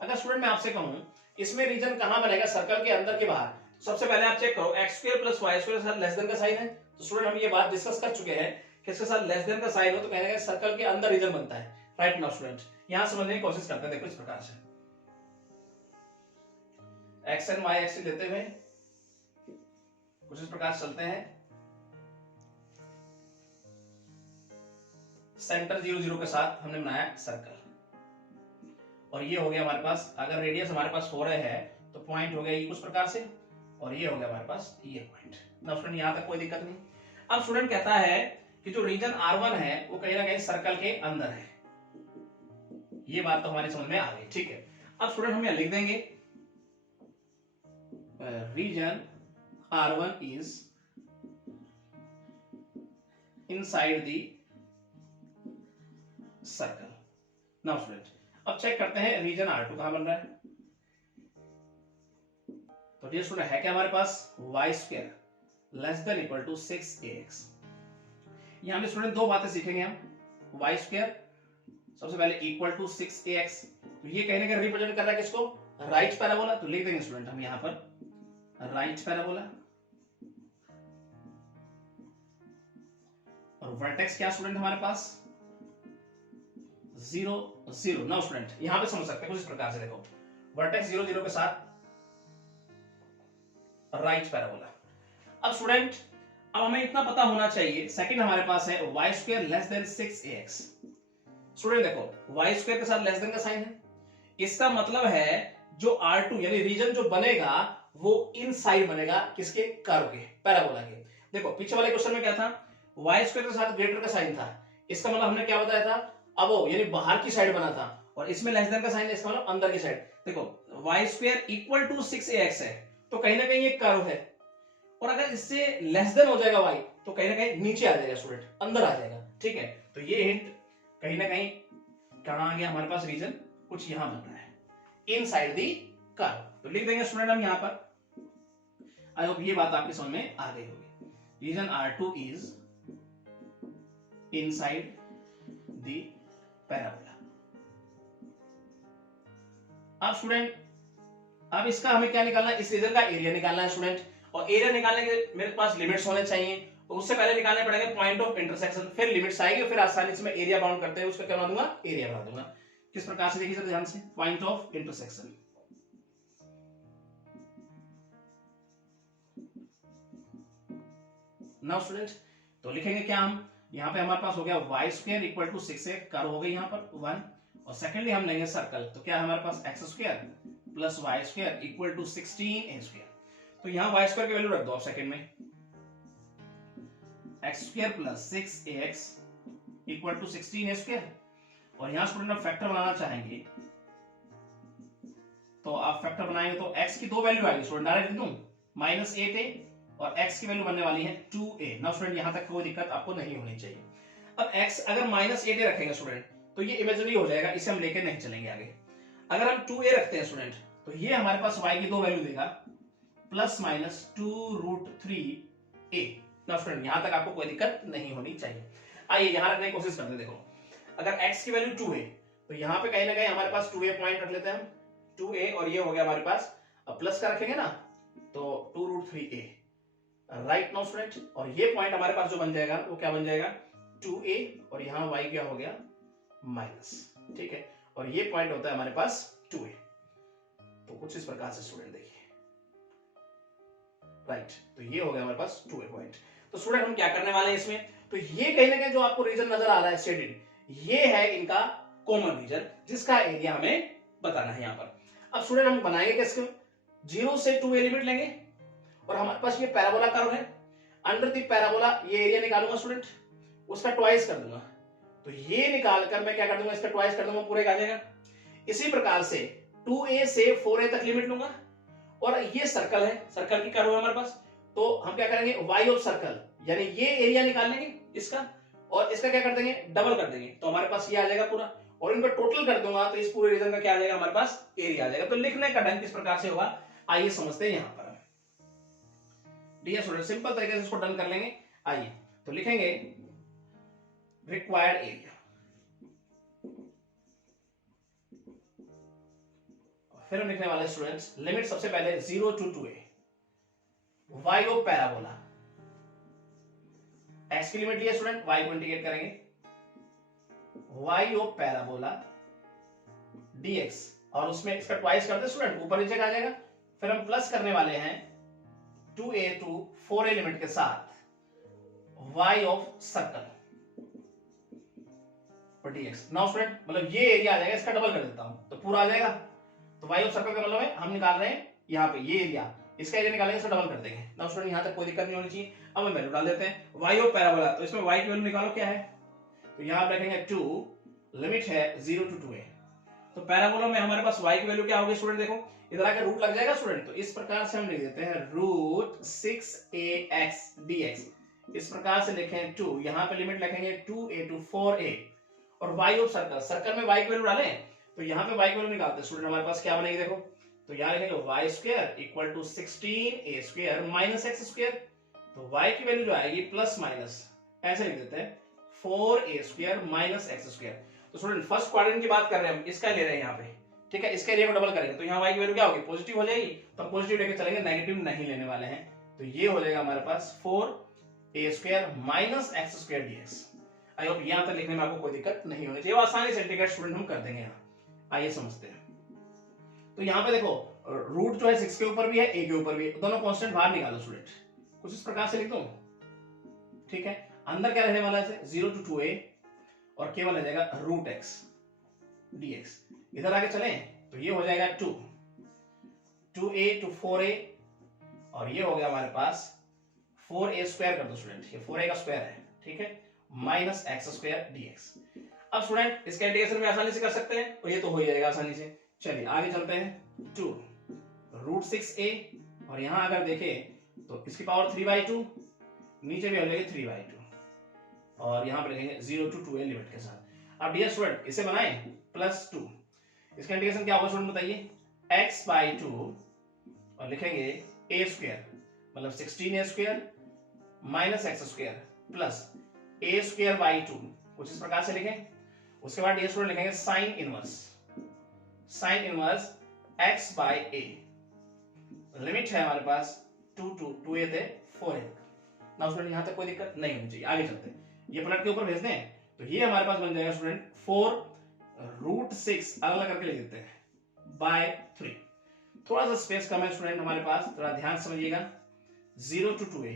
अगर स्टूडेंट मैं आपसे कहूं इसमें रीजन कहां बनेगा, सर्कल के अंदर के बाहर, तो सबसे पहले आप चेक करो x square plus y square के साथ लेस देन का साइन है। तो स्टूडेंट हम ये बात डिस्कस कर चुके हैं कि इसके साथ लेस देन का साइन हो तो कहने का सर्कल के अंदर रीजन बनता है। राइट नाउ स्टूडेंट यहां समझने की कोशिश करते हैं, देखो इस प्रकार से एक्स एंड वाई एक्सिस लेते हुए कुछ इस प्रकार चलते हैं। सेंटर 0 0 के साथ हमने बनाया सर्कल, और ये हो गया हमारे पास, अगर रेडियस हमारे पास 4 है तो पॉइंट हो गया ये कुछ प्रकार से, और ये हो गया हमारे पास ये पॉइंट। ना स्टूडेंट यहां तक कोई दिक्कत नहीं। अब स्टूडेंट कहता है कि जो रीजन R1 है वो कहीं ना कहीं सर्कल के अंदर है, ये बात तो हमारी समझ में आ गई। ठीक है, अब स्टूडेंट हम यहां लिख देंगे region R1 is inside the circle। Now student अब चेक करते हैं रीजन R2 कहां बन रहा है। तो डियर स्टूडेंट है क्या हमारे पास y square less than equal to 6ax। यहां पे स्टूडेंट दो बातें सीखेंगे हम, y स्क्वायर सबसे पहले इक्वल टू 6ax, तो ये कहने का रिप्रेजेंट कर रहा है किसको, राइट पैराबोला। तो लिख देंगे स्टूडेंट हम यहां पर राइट पैराबोला, और वर्टेक्स क्या स्टूडेंट हमारे पास 0 0। नाउ स्टूडेंट यहां पे समझ सकते हैं कुछ इस प्रकार से, देखो वर्टेक्स 0 0 के साथ राइट पैराबोला। अब स्टूडेंट अब हमें इतना पता होना चाहिए, सेकंड हमारे पास है y square less then 6ax। Student देखो y स्क्वायर के साथ लेस देन का साइन है, इसका मतलब है जो R2 यानी रीजन जो बनेगा वो इनसाइड बनेगा किसके, कर्व के, पैराबोला के। देखो पीछे वाले क्वेश्चन में क्या था, y स्क्वायर के साथ ग्रेटर का साइन था, इसका मतलब हमने क्या बताया था, अब वो यानी बाहर की साइड बना था, और इसमें लेस देन का साइन है, इसका मतलब अंदर की साइड। देखो y square equal to 6ax है, तो कहीं ना कहीं ये कर्व है, और अगर इससे लेस देन हो जाएगा y तो कहीं ना कहीं नीचे आ जाएगा स्टूडेंट, अंदर आ जाएगा। ठीक है, तो ये हिंट कहीं ना कहीं कहां आ गया हमारे पास, रीजन कुछ यहां बन रहा है इनसाइड दी कर्व। तो लिख देंगे स्टूडेंट हम यहां पर। आई होप ये बात आपकी समझ में आ गई होगी। Region R2 is inside the parabola. अब स्टूडेंट अब इसका हमें क्या निकालना है, इस रीजन का एरिया निकालना है स्टूडेंट, और एरिया निकालने के मेरे पास लिमिट्स होने चाहिए, तो उससे पहले निकालने पड़ेंगे पॉइंट ऑफ इंटरसेक्शन, फिर लिमिट्स आएगी, फिर आसानी से मैं एरिया बाउंड करते हैं उसका क्या बना दूंगा, एरिया बना दूंगा। किस प्रकार से देखिए सर ध्यान से, point of intersection. Now student तो लिखेंगे क्या हम, यहां पे हमारे पास हो गया y square equal to 6a, curve हो गई यहां पर 1, और सेकेंडली हम लेंगे सर्कल, तो क्या है हमारे पास x square plus y square equal to 16a²। तो यहां y स्क्वायर की वैल्यू रख दो आप सेकंड में, x square plus 6ax equal to 16a², और यहां स्टूडेंट आप फैक्टर बनाना चाहेंगे तो आप फैक्टर बनाएंगे तो x की दो वैल्यू आएगी स्टूडेंट, डायरेक्ट लिख दूं -8a, और x की वैल्यू बनने वाली है 2a। नाउ स्टूडेंट यहां तक कोई दिक्कत आपको नहीं होनी चाहिए। अब x अगर -8a रखेंगे स्टूडेंट तो ये इमेजिनरी हो जाएगा, इसे हम लेके नहीं चलेंगे आगे। अगर हम 2a रखते हैं स्टूडेंट तो ये हमारे पास y की दो वैल्यू देगा ±2√3a। नाउ स्टूडेंट यहां तक आपको कोई दिक्कत नहीं होनी चाहिए। आइए यहां रखने की कोशिश करते हैं। देखो अगर x की वैल्यू 2 है तो यहां पे कहीं ना कहीं हमारे पास 2a पॉइंट रख लेते हैं हम, 2a, और ये हो गया हमारे पास, अब प्लस का रखेंगे ना तो 2√3a। राइट नाउ स्टूडेंट, और ये पॉइंट हमारे पास जो बन जाएगा वो क्या बन जाएगा 2a, और यहां y क्या हो गया माइनस। ठीक है, और ये पॉइंट होता है हमारे पास 2a। तो कुछ इस प्रकार से स्टूडेंट देखिए, राइट, तो ये हो गया हमारे पास 2a पॉइंट। तो तो स्टूडेंट हम क्या करने वाले हैं इसमें, तो ये कहीं ना कहीं जो आपको रीजन नजर आ रहा है शेडेड, ये है इनका कॉमन रीजन जिसका एरिया हमें बताना है यहाँ पर। अब स्टूडेंट हम बनाएंगे कैसे, 0 से 2a लिमिट लेंगे और हमारे पास ये पैराबोला कर्व है, अंडर द पैराबोला ये एरिया निकालूंगा स्टूडेंट, उसका ट्वाइस कर दूंगा, तो ये निकालकर मैं क्या कर दूंगा, इसका ट्वाइस कर दूंगा, पूरे का आ जाएगा। इसी प्रकार से 2a से 4a तक लिमिट लूंगा और ये सर्कल है, सर्कल की कर्व है हमारे पास, तो हम क्या करेंगे y ऑफ सर्कल यानी ये एरिया निकाल लेंगे इसका और इसका क्या कर देंगे, डबल कर देंगे, तो हमारे पास ये आ जाएगा पूरा, और इनको टोटल कर दूंगा तो इस पूरे रीजन का क्या आ जाएगा, हमारे पास एरिया आ जाएगा। तो लिखने का ढंग किस प्रकार से होगा आइए समझते हैं यहाँ पर। डियर स्टूडेंट सिंपल तरीके से इसको डन कर लेंगे। आइए तो लिखेंगे रिक्वायर्ड एरिया, फिर हम लिखने वाले स्टूडेंट्स लिमिट सबसे पहले 0 to 2a y of parabola, x की लिमिट लिया स्टूडेंट, y को इंटीग्रेट करेंगे, y ऑफ पैराबोला dx और उसमें इसका ट्वाइस करते स्टूडेंट, ऊपर नीचे आ जाएगा, फिर हम प्लस करने वाले हैं 2a to 4a लिमिट के साथ y ऑफ सर्कल और dx। नाउ स्टूडेंट मतलब ये एरिया आ जाएगा, इसका डबल कर देता हूं तो पूरा आ जाएगा, तो y ऑफ सर्कल का मतलब है हम निकाल रहे हैं यहाँ पे ये एरिया, इसका एरिया निकालेंगे, इसको डबल कर देंगे। नाउ स्टूडेंट यहाँ तक कोई दिक्कत नहीं होनी चाहिए। अब हम वैल्यू डाल देते हैं y ऑफ पैराबोला, तो इसमें y की वैल्यू निकालो क्या है, तो यहाँ आप रखेंगे 2, लिमिट है 0 to 2a, तो पैराबोला में हमारे पास y की वैल्यू क्या होगी स्टूडेंट, देखो इधर आके रूट लग जाएगा स्टूडेंट, तो इस प्रकार से हम लिख देते हैं रूट 6ax dx, इस प्रकार से लिखें 2, यहाँ पे लिमिट लिखेंगे 2a to 4a और y ऑफ सर्कल, सर्कल में y की वैल्यू डालें तो यहाँ पे y की वैल्यू निकालते हैं स्टूडेंट, हमारे पास क्या बनेगी देखो, तो यहाँ लिखेंगे y square equal to 16a square minus x square, तो y की वैल्यू जो आएगी प्लस माइनस ऐसे लिख देते हैं 4a square minus x square. तो स्टूडेंट फर्स्ट क्वाड्रेंट की बात कर रहे हैं हम, इसका ले रहे हैं यहाँ पे, ठीक है, इसके एरिया को डबल करेंगे तो यहाँ y की वैल्यू क्या होगी, पॉजिटिव हो जाएगी, तो पॉजिटिव लेके चलेंगे, नेगेटिव नहीं लेने वाले हैं, तो ये हो जाएगा हमारे पास 4a square minus x square dx। I hope यहाँ तक लिखने में आपको कोई दिक्कत नहीं होनी चाहिए, आसानी से इंटीग्रेट स्टूडेंट हम कर देंगे यहाँ। आइए समझते हैं, तो यहाँ पे देखो रूट जो है 6 के ऊपर भी है, a के ऊपर भी है, दोनों कांस्टेंट बाहर निकालो स्टूडेंट, कुछ इस प्रकार से लिख दूं, ठीक है, अंदर क्या रहने वाला है 0 to 2a और केवल रह जाएगा रूट x dx, इधर आगे चलें तो ये हो जाएगा 2a to 4a और ये हो गया हमारे पास 4a स्क्वायर कर दो स्टूडेंट, ये 4a का स्क्वायर है, ठीक है, माइनस x स्क्वायर dx। अब स्टूडेंट इसका इंटीग्रेशन भी आसानी से कर सकते हैं और ये तो हो ही जाएगा आसानी से। चलिए आगे चलते हैं, 2 रूट 6a और यहां अगर देखें तो इसकी पावर 3/2, नीचे भी हो जाएगी 3/2 और यहां पर लिखेंगे 0 to 2a लिमिट के साथ। अब डियर स्टूडेंट इसे बनाएं +2, इसका इंटीग्रेशन क्या होगा स्टूडेंट बताइए, x/2 और लिखेंगे a स्क्वायर मतलब 16a square minus x square plus a square by 2, कुछ इस प्रकार से लिखें। उसके बाद ये स्टूडेंट लिखेंगे sine inverse x by a, limit है हमारे पास 2 to 2a थे 4a। नाउ स्टूडेंट यहां तक कोई दिक्कत नहीं होनी चाहिए, आगे चलते हैं, ये पलट के ऊपर भेज दें तो ये हमारे पास बन जाएगा स्टूडेंट 4 रूट 6 अलग अलग करके लिख देते हैं बाय 3, थोड़ा सा स्पेस कम है स्टूडेंट हमारे पास, थोड़ा ध्यान समझिएगा, 0 to 2a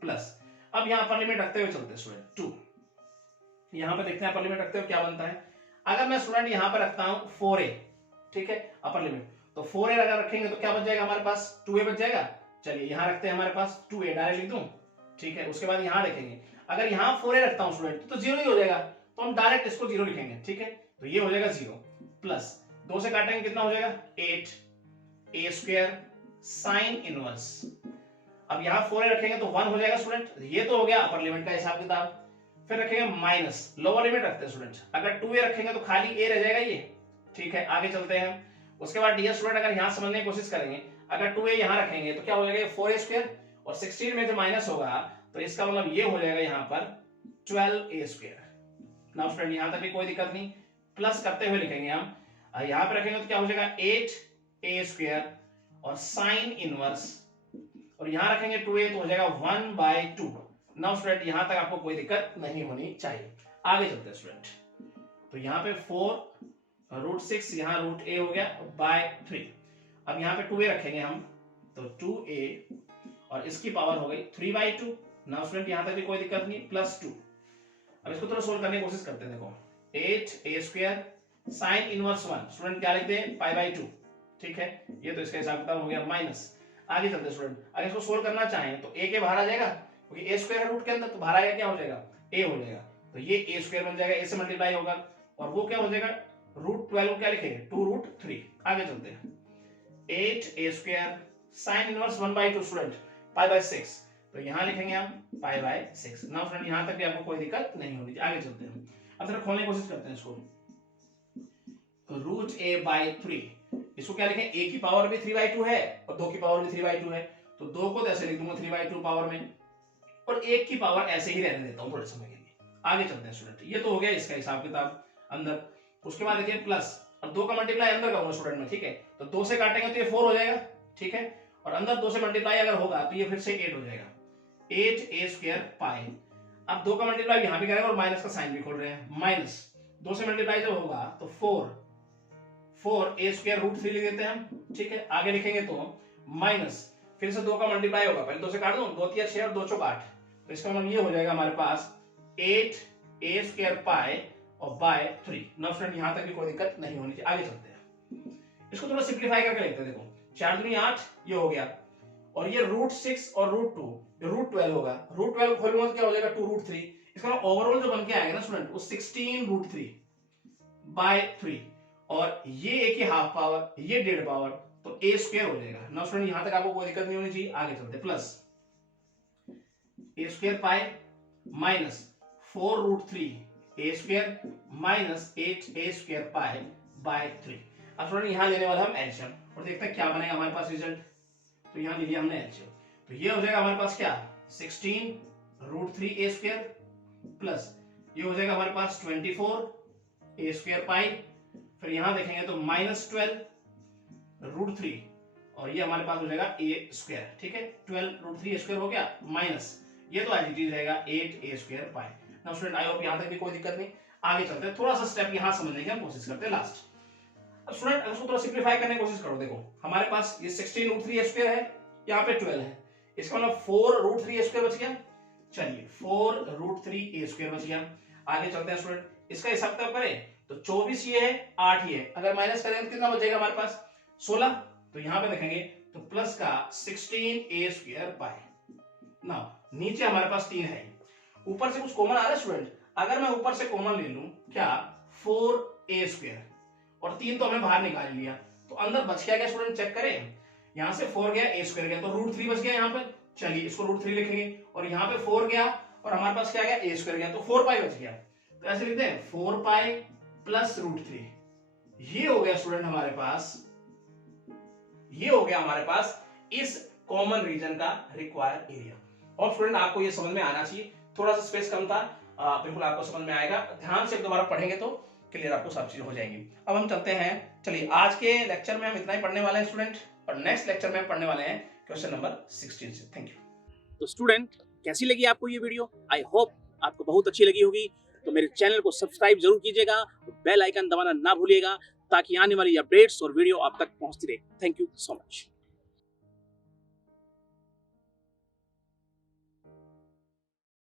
प्लस, अब यहां पर लिमिट रखते हुए चलते हैं स्टूडेंट 2, यहां पे देखते हैं अपर लिमिट रखते हुए क्या बनता है। अगर मैं स्टूडेंट यहां पर रखता हूं 4a, ठीक है, अपर लिमिट, तो 4a अगर रखेंगे तो क्या बच जाएगा हमारे पास, 2a बच जाएगा। चलिए यहां रखते हैं हमारे पास 2a, डायरेक्ट लिख दूं, ठीक है। उसके बाद यहां देखेंगे अगर यहां 4a रखता हूं स्टूडेंट तो 0 ही हो जाएगा, तो हम डायरेक्ट इसको 0 लिखेंगे, ठीक है, तो ये हो जाएगा 0 प्लस 2 से काटेंगे कितना हो जाएगा 8a स्क्वायर साइन इनवर्स, अब यहां 4a रखेंगे तो 1 हो जाएगा स्टूडेंट, ये तो हो गया अपर लिमिट का हिसाब किताब। फिर रखेंगे माइनस, लोअर लिमिट रखते हैं स्टूडेंट, अगर 2a रखेंगे तो खाली a रह जाएगा ये, ठीक है, आगे चलते हैं। उसके बाद डियर स्टूडेंट अगर यहां समझने की कोशिश करेंगे, अगर 2a यहां रखेंगे तो क्या हो जाएगा 4a स्क्वायर और 16 में से माइनस होगा तो इसका मतलब ये हो जाएगा यहां पर 12a स्क्वायर। नाउ स्टूडेंट यहां तक भी कोई दिक्कत नहीं, प्लस करते हुए लिखेंगे हम, यहां पर रखेंगे तो क्या हो जाएगा 8a स्क्वायर और साइन इनवर्स, और यहां रखेंगे 2a तो हो जाएगा 1/2। नाउ स्टूडेंट यहां तक आपको कोई दिक्कत नहीं होनी चाहिए, आगे चलते हैं स्टूडेंट, तो यहां पे 4 रूट 6 यहां रूट a हो गया बाय 3, अब यहां पे 2a रखेंगे हम तो 2a और इसकी पावर हो गई 3/2 नाउ स्टूडेंट यहां तक भी कोई दिक्कत नहीं, +2। अब इसको थोड़ा सोल्व करने की कोशिश करते हैं। देखो 8a² साइन इनवर्स 1, स्टूडेंट क्या लिखते हैं π/2, ठीक है। ये तो इसका हिसाब किताब हो गया माइनस। आगे चलते हैं स्टूडेंट, अगर इसको सोल्व करना चाहें तो a के बाहर आ जाएगा, क्योंकि a² है रूट के अंदर, तो बाहर आएगा क्या हो जाएगा a हो जाएगा, तो ये a² बन जाएगा, a से मल्टीप्लाई होगा, और वो क्या हो जाएगा √12 को क्या लिखेंगे 2√3। आगे चलते हैं 8a² साइन इनवर्स 1/2 स्टूडेंट π/6, तो यहां लिखेंगे हम π/6। नाउ फ्रेंड यहां तक भी आपको कोई दिक्कत नहीं होनी चाहिए। आगे चलते हैं, अब जरा खोलने की कोशिश करते हैं इसको। √a/3, इसको क्या लिखें, a की पावर भी 3/2 है और 2 की पावर भी 3/2 है, तो 2 को तो ऐसे लिख दूंगा 3/2 पावर में, और 1 की पावर ऐसे ही रहने देता हूं थोड़े समय के लिए। आगे चलते हैं स्टूडेंट, ये तो हो गया इसका हिसाब किताब अंदर। उसके बाद देखिए प्लस, अब 2 का मल्टीप्लाई अंदर करूंगा स्टूडेंट में, ठीक है, तो 2 से काटेंगे तो ये 4 हो जाएगा, ठीक है, और अंदर 2 से मल्टीप्लाई अगर होगा तो ये फिर से 8 हो जाएगा, 8a² पाई। अब 2 का मल्टीप्लाई यहां भी करेंगे और माइनस का साइन भी खोल रहे हैं, माइनस 2 से मल्टीप्लाई जब होगा तो 4a² √3 लिख देते हैं हम, ठीक है। आगे लिखेंगे तो माइनस, फिर से 2 का मल्टीप्लाई होगा, पहले 2 से काट दूं, 2 3 6 और 2 4 8, तो इसका मतलब ये हो जाएगा हमारे पास 8a² पाई और बाय 3। नाउ फ्रेंड यहां तक भी कोई दिक्कत नहीं होनी चाहिए। आगे चलते हैं, इसको थोड़ा सिंपलीफाई करके लिखते हैं। देखो 4 दूनी 8, ये हो गया, और ये √6 और √2, √12 होगा, √12 खोलूंगा तो क्या हो जाएगा 2√3। इसका मतलब ओवरऑल जो बन के आएगा ना स्टूडेंट वो 16√3/3, और ये a की हाफ पावर, ये 1.5 पावर, तो a² हो जाएगा। नाउ स्टूडेंट यहां तक आपको कोई दिक्कत नहीं होनी चाहिए। आगे चलते, plus a² pi minus 4√3a² minus 8a² pi by 3। अब स्टूडेंट यहां लेने वाला हम एलसीएम और देखते हैं क्या बनेगा हमारे पास रिजल्ट। तो यहां ले लिया हमने एलसीएम, तो ये हो जाएगा हमारे पास क्या 16√3a² प्लस ये हो जाएगा हमारे पास 24a² पाई, फिर यहां देखेंगे तो -12√3, और ये हमारे पास हो जाएगा a², ठीक है। 12√3a² हो गया, माइनस ये तो एज इट इज रहेगा 8a² pi. Now student I hope यहां तक भी कोई दिक्कत नहीं। आगे चलते हैं, थोड़ा सा स्टेप यहां समझने की हम कोशिश करते हैं लास्ट। अब स्टूडेंट अगर इसको थोड़ा सिंपलीफाई करने की कोशिश करो, देखो हमारे पास ये 16√3a² है, यहाँ पे 12 है, इसका मतलब 4√3a² बच गया। चलिए 4√3a² बच गया। आगे चलते हैं स्टूडेंट, इसका हिसाब किताब करें तो 24 ये है, 8 ये है, अगर माइनस करें तो कितना बचेगा हमारे पास 16, तो यहाँ पे देखेंगे तो प्लस का 16a² पाई। ना नीचे हमारे पास 3 है, ऊपर से कुछ कॉमन आ रहा है स्टूडेंट, अगर मैं ऊपर से कॉमन ले लूं क्या 4a², और 3 तो हमने बाहर निकाल लिया, तो अंदर बच गया क्या स्टूडेंट चेक करें, यहां से 4 गया a² गया, तो √3 बच गया यहाँ पे। चलिए इसको √3 लिखेंगे, और यहाँ पे 4 गया और हमारे पास क्या गया a² गया, तो 4 पाई बच गया, तो ऐसे लिखते हैं 4 पाई प्लस √3। ये हो गया स्टूडेंट हमारे पास, ये हो गया हमारे पास इस कॉमन रीजन का रिक्वायर्ड एरिया। और स्टूडेंट आपको ये समझ में आना चाहिए, थोड़ा सा स्पेस कम था, बिल्कुल आपको समझ में आएगा, ध्यान से दोबारा पढ़ेंगे तो क्लियर आपको सब चीज हो जाएंगी। अब हम चलते हैं, चलिए आज के लेक्चर में हम इतना ही पढ़ने वाले हैं स्टूडेंट, और नेक्स्ट लेक्चर में हम पढ़ने वाले हैं क्वेश्चन नंबर 16 से। Thank you. तो स्टूडेंट कैसी लगी आपको ये वीडियो? आई होप आपको बहुत अच्छी लगी होगी। तो मेरे चैनल को सब्सक्राइब जरूर कीजिएगा, बेल आइकन दबाना ना भूलिएगा, ताकि आने वाली अपडेट्स और वीडियो आप तक पहुंचती रहे। Thank you so much.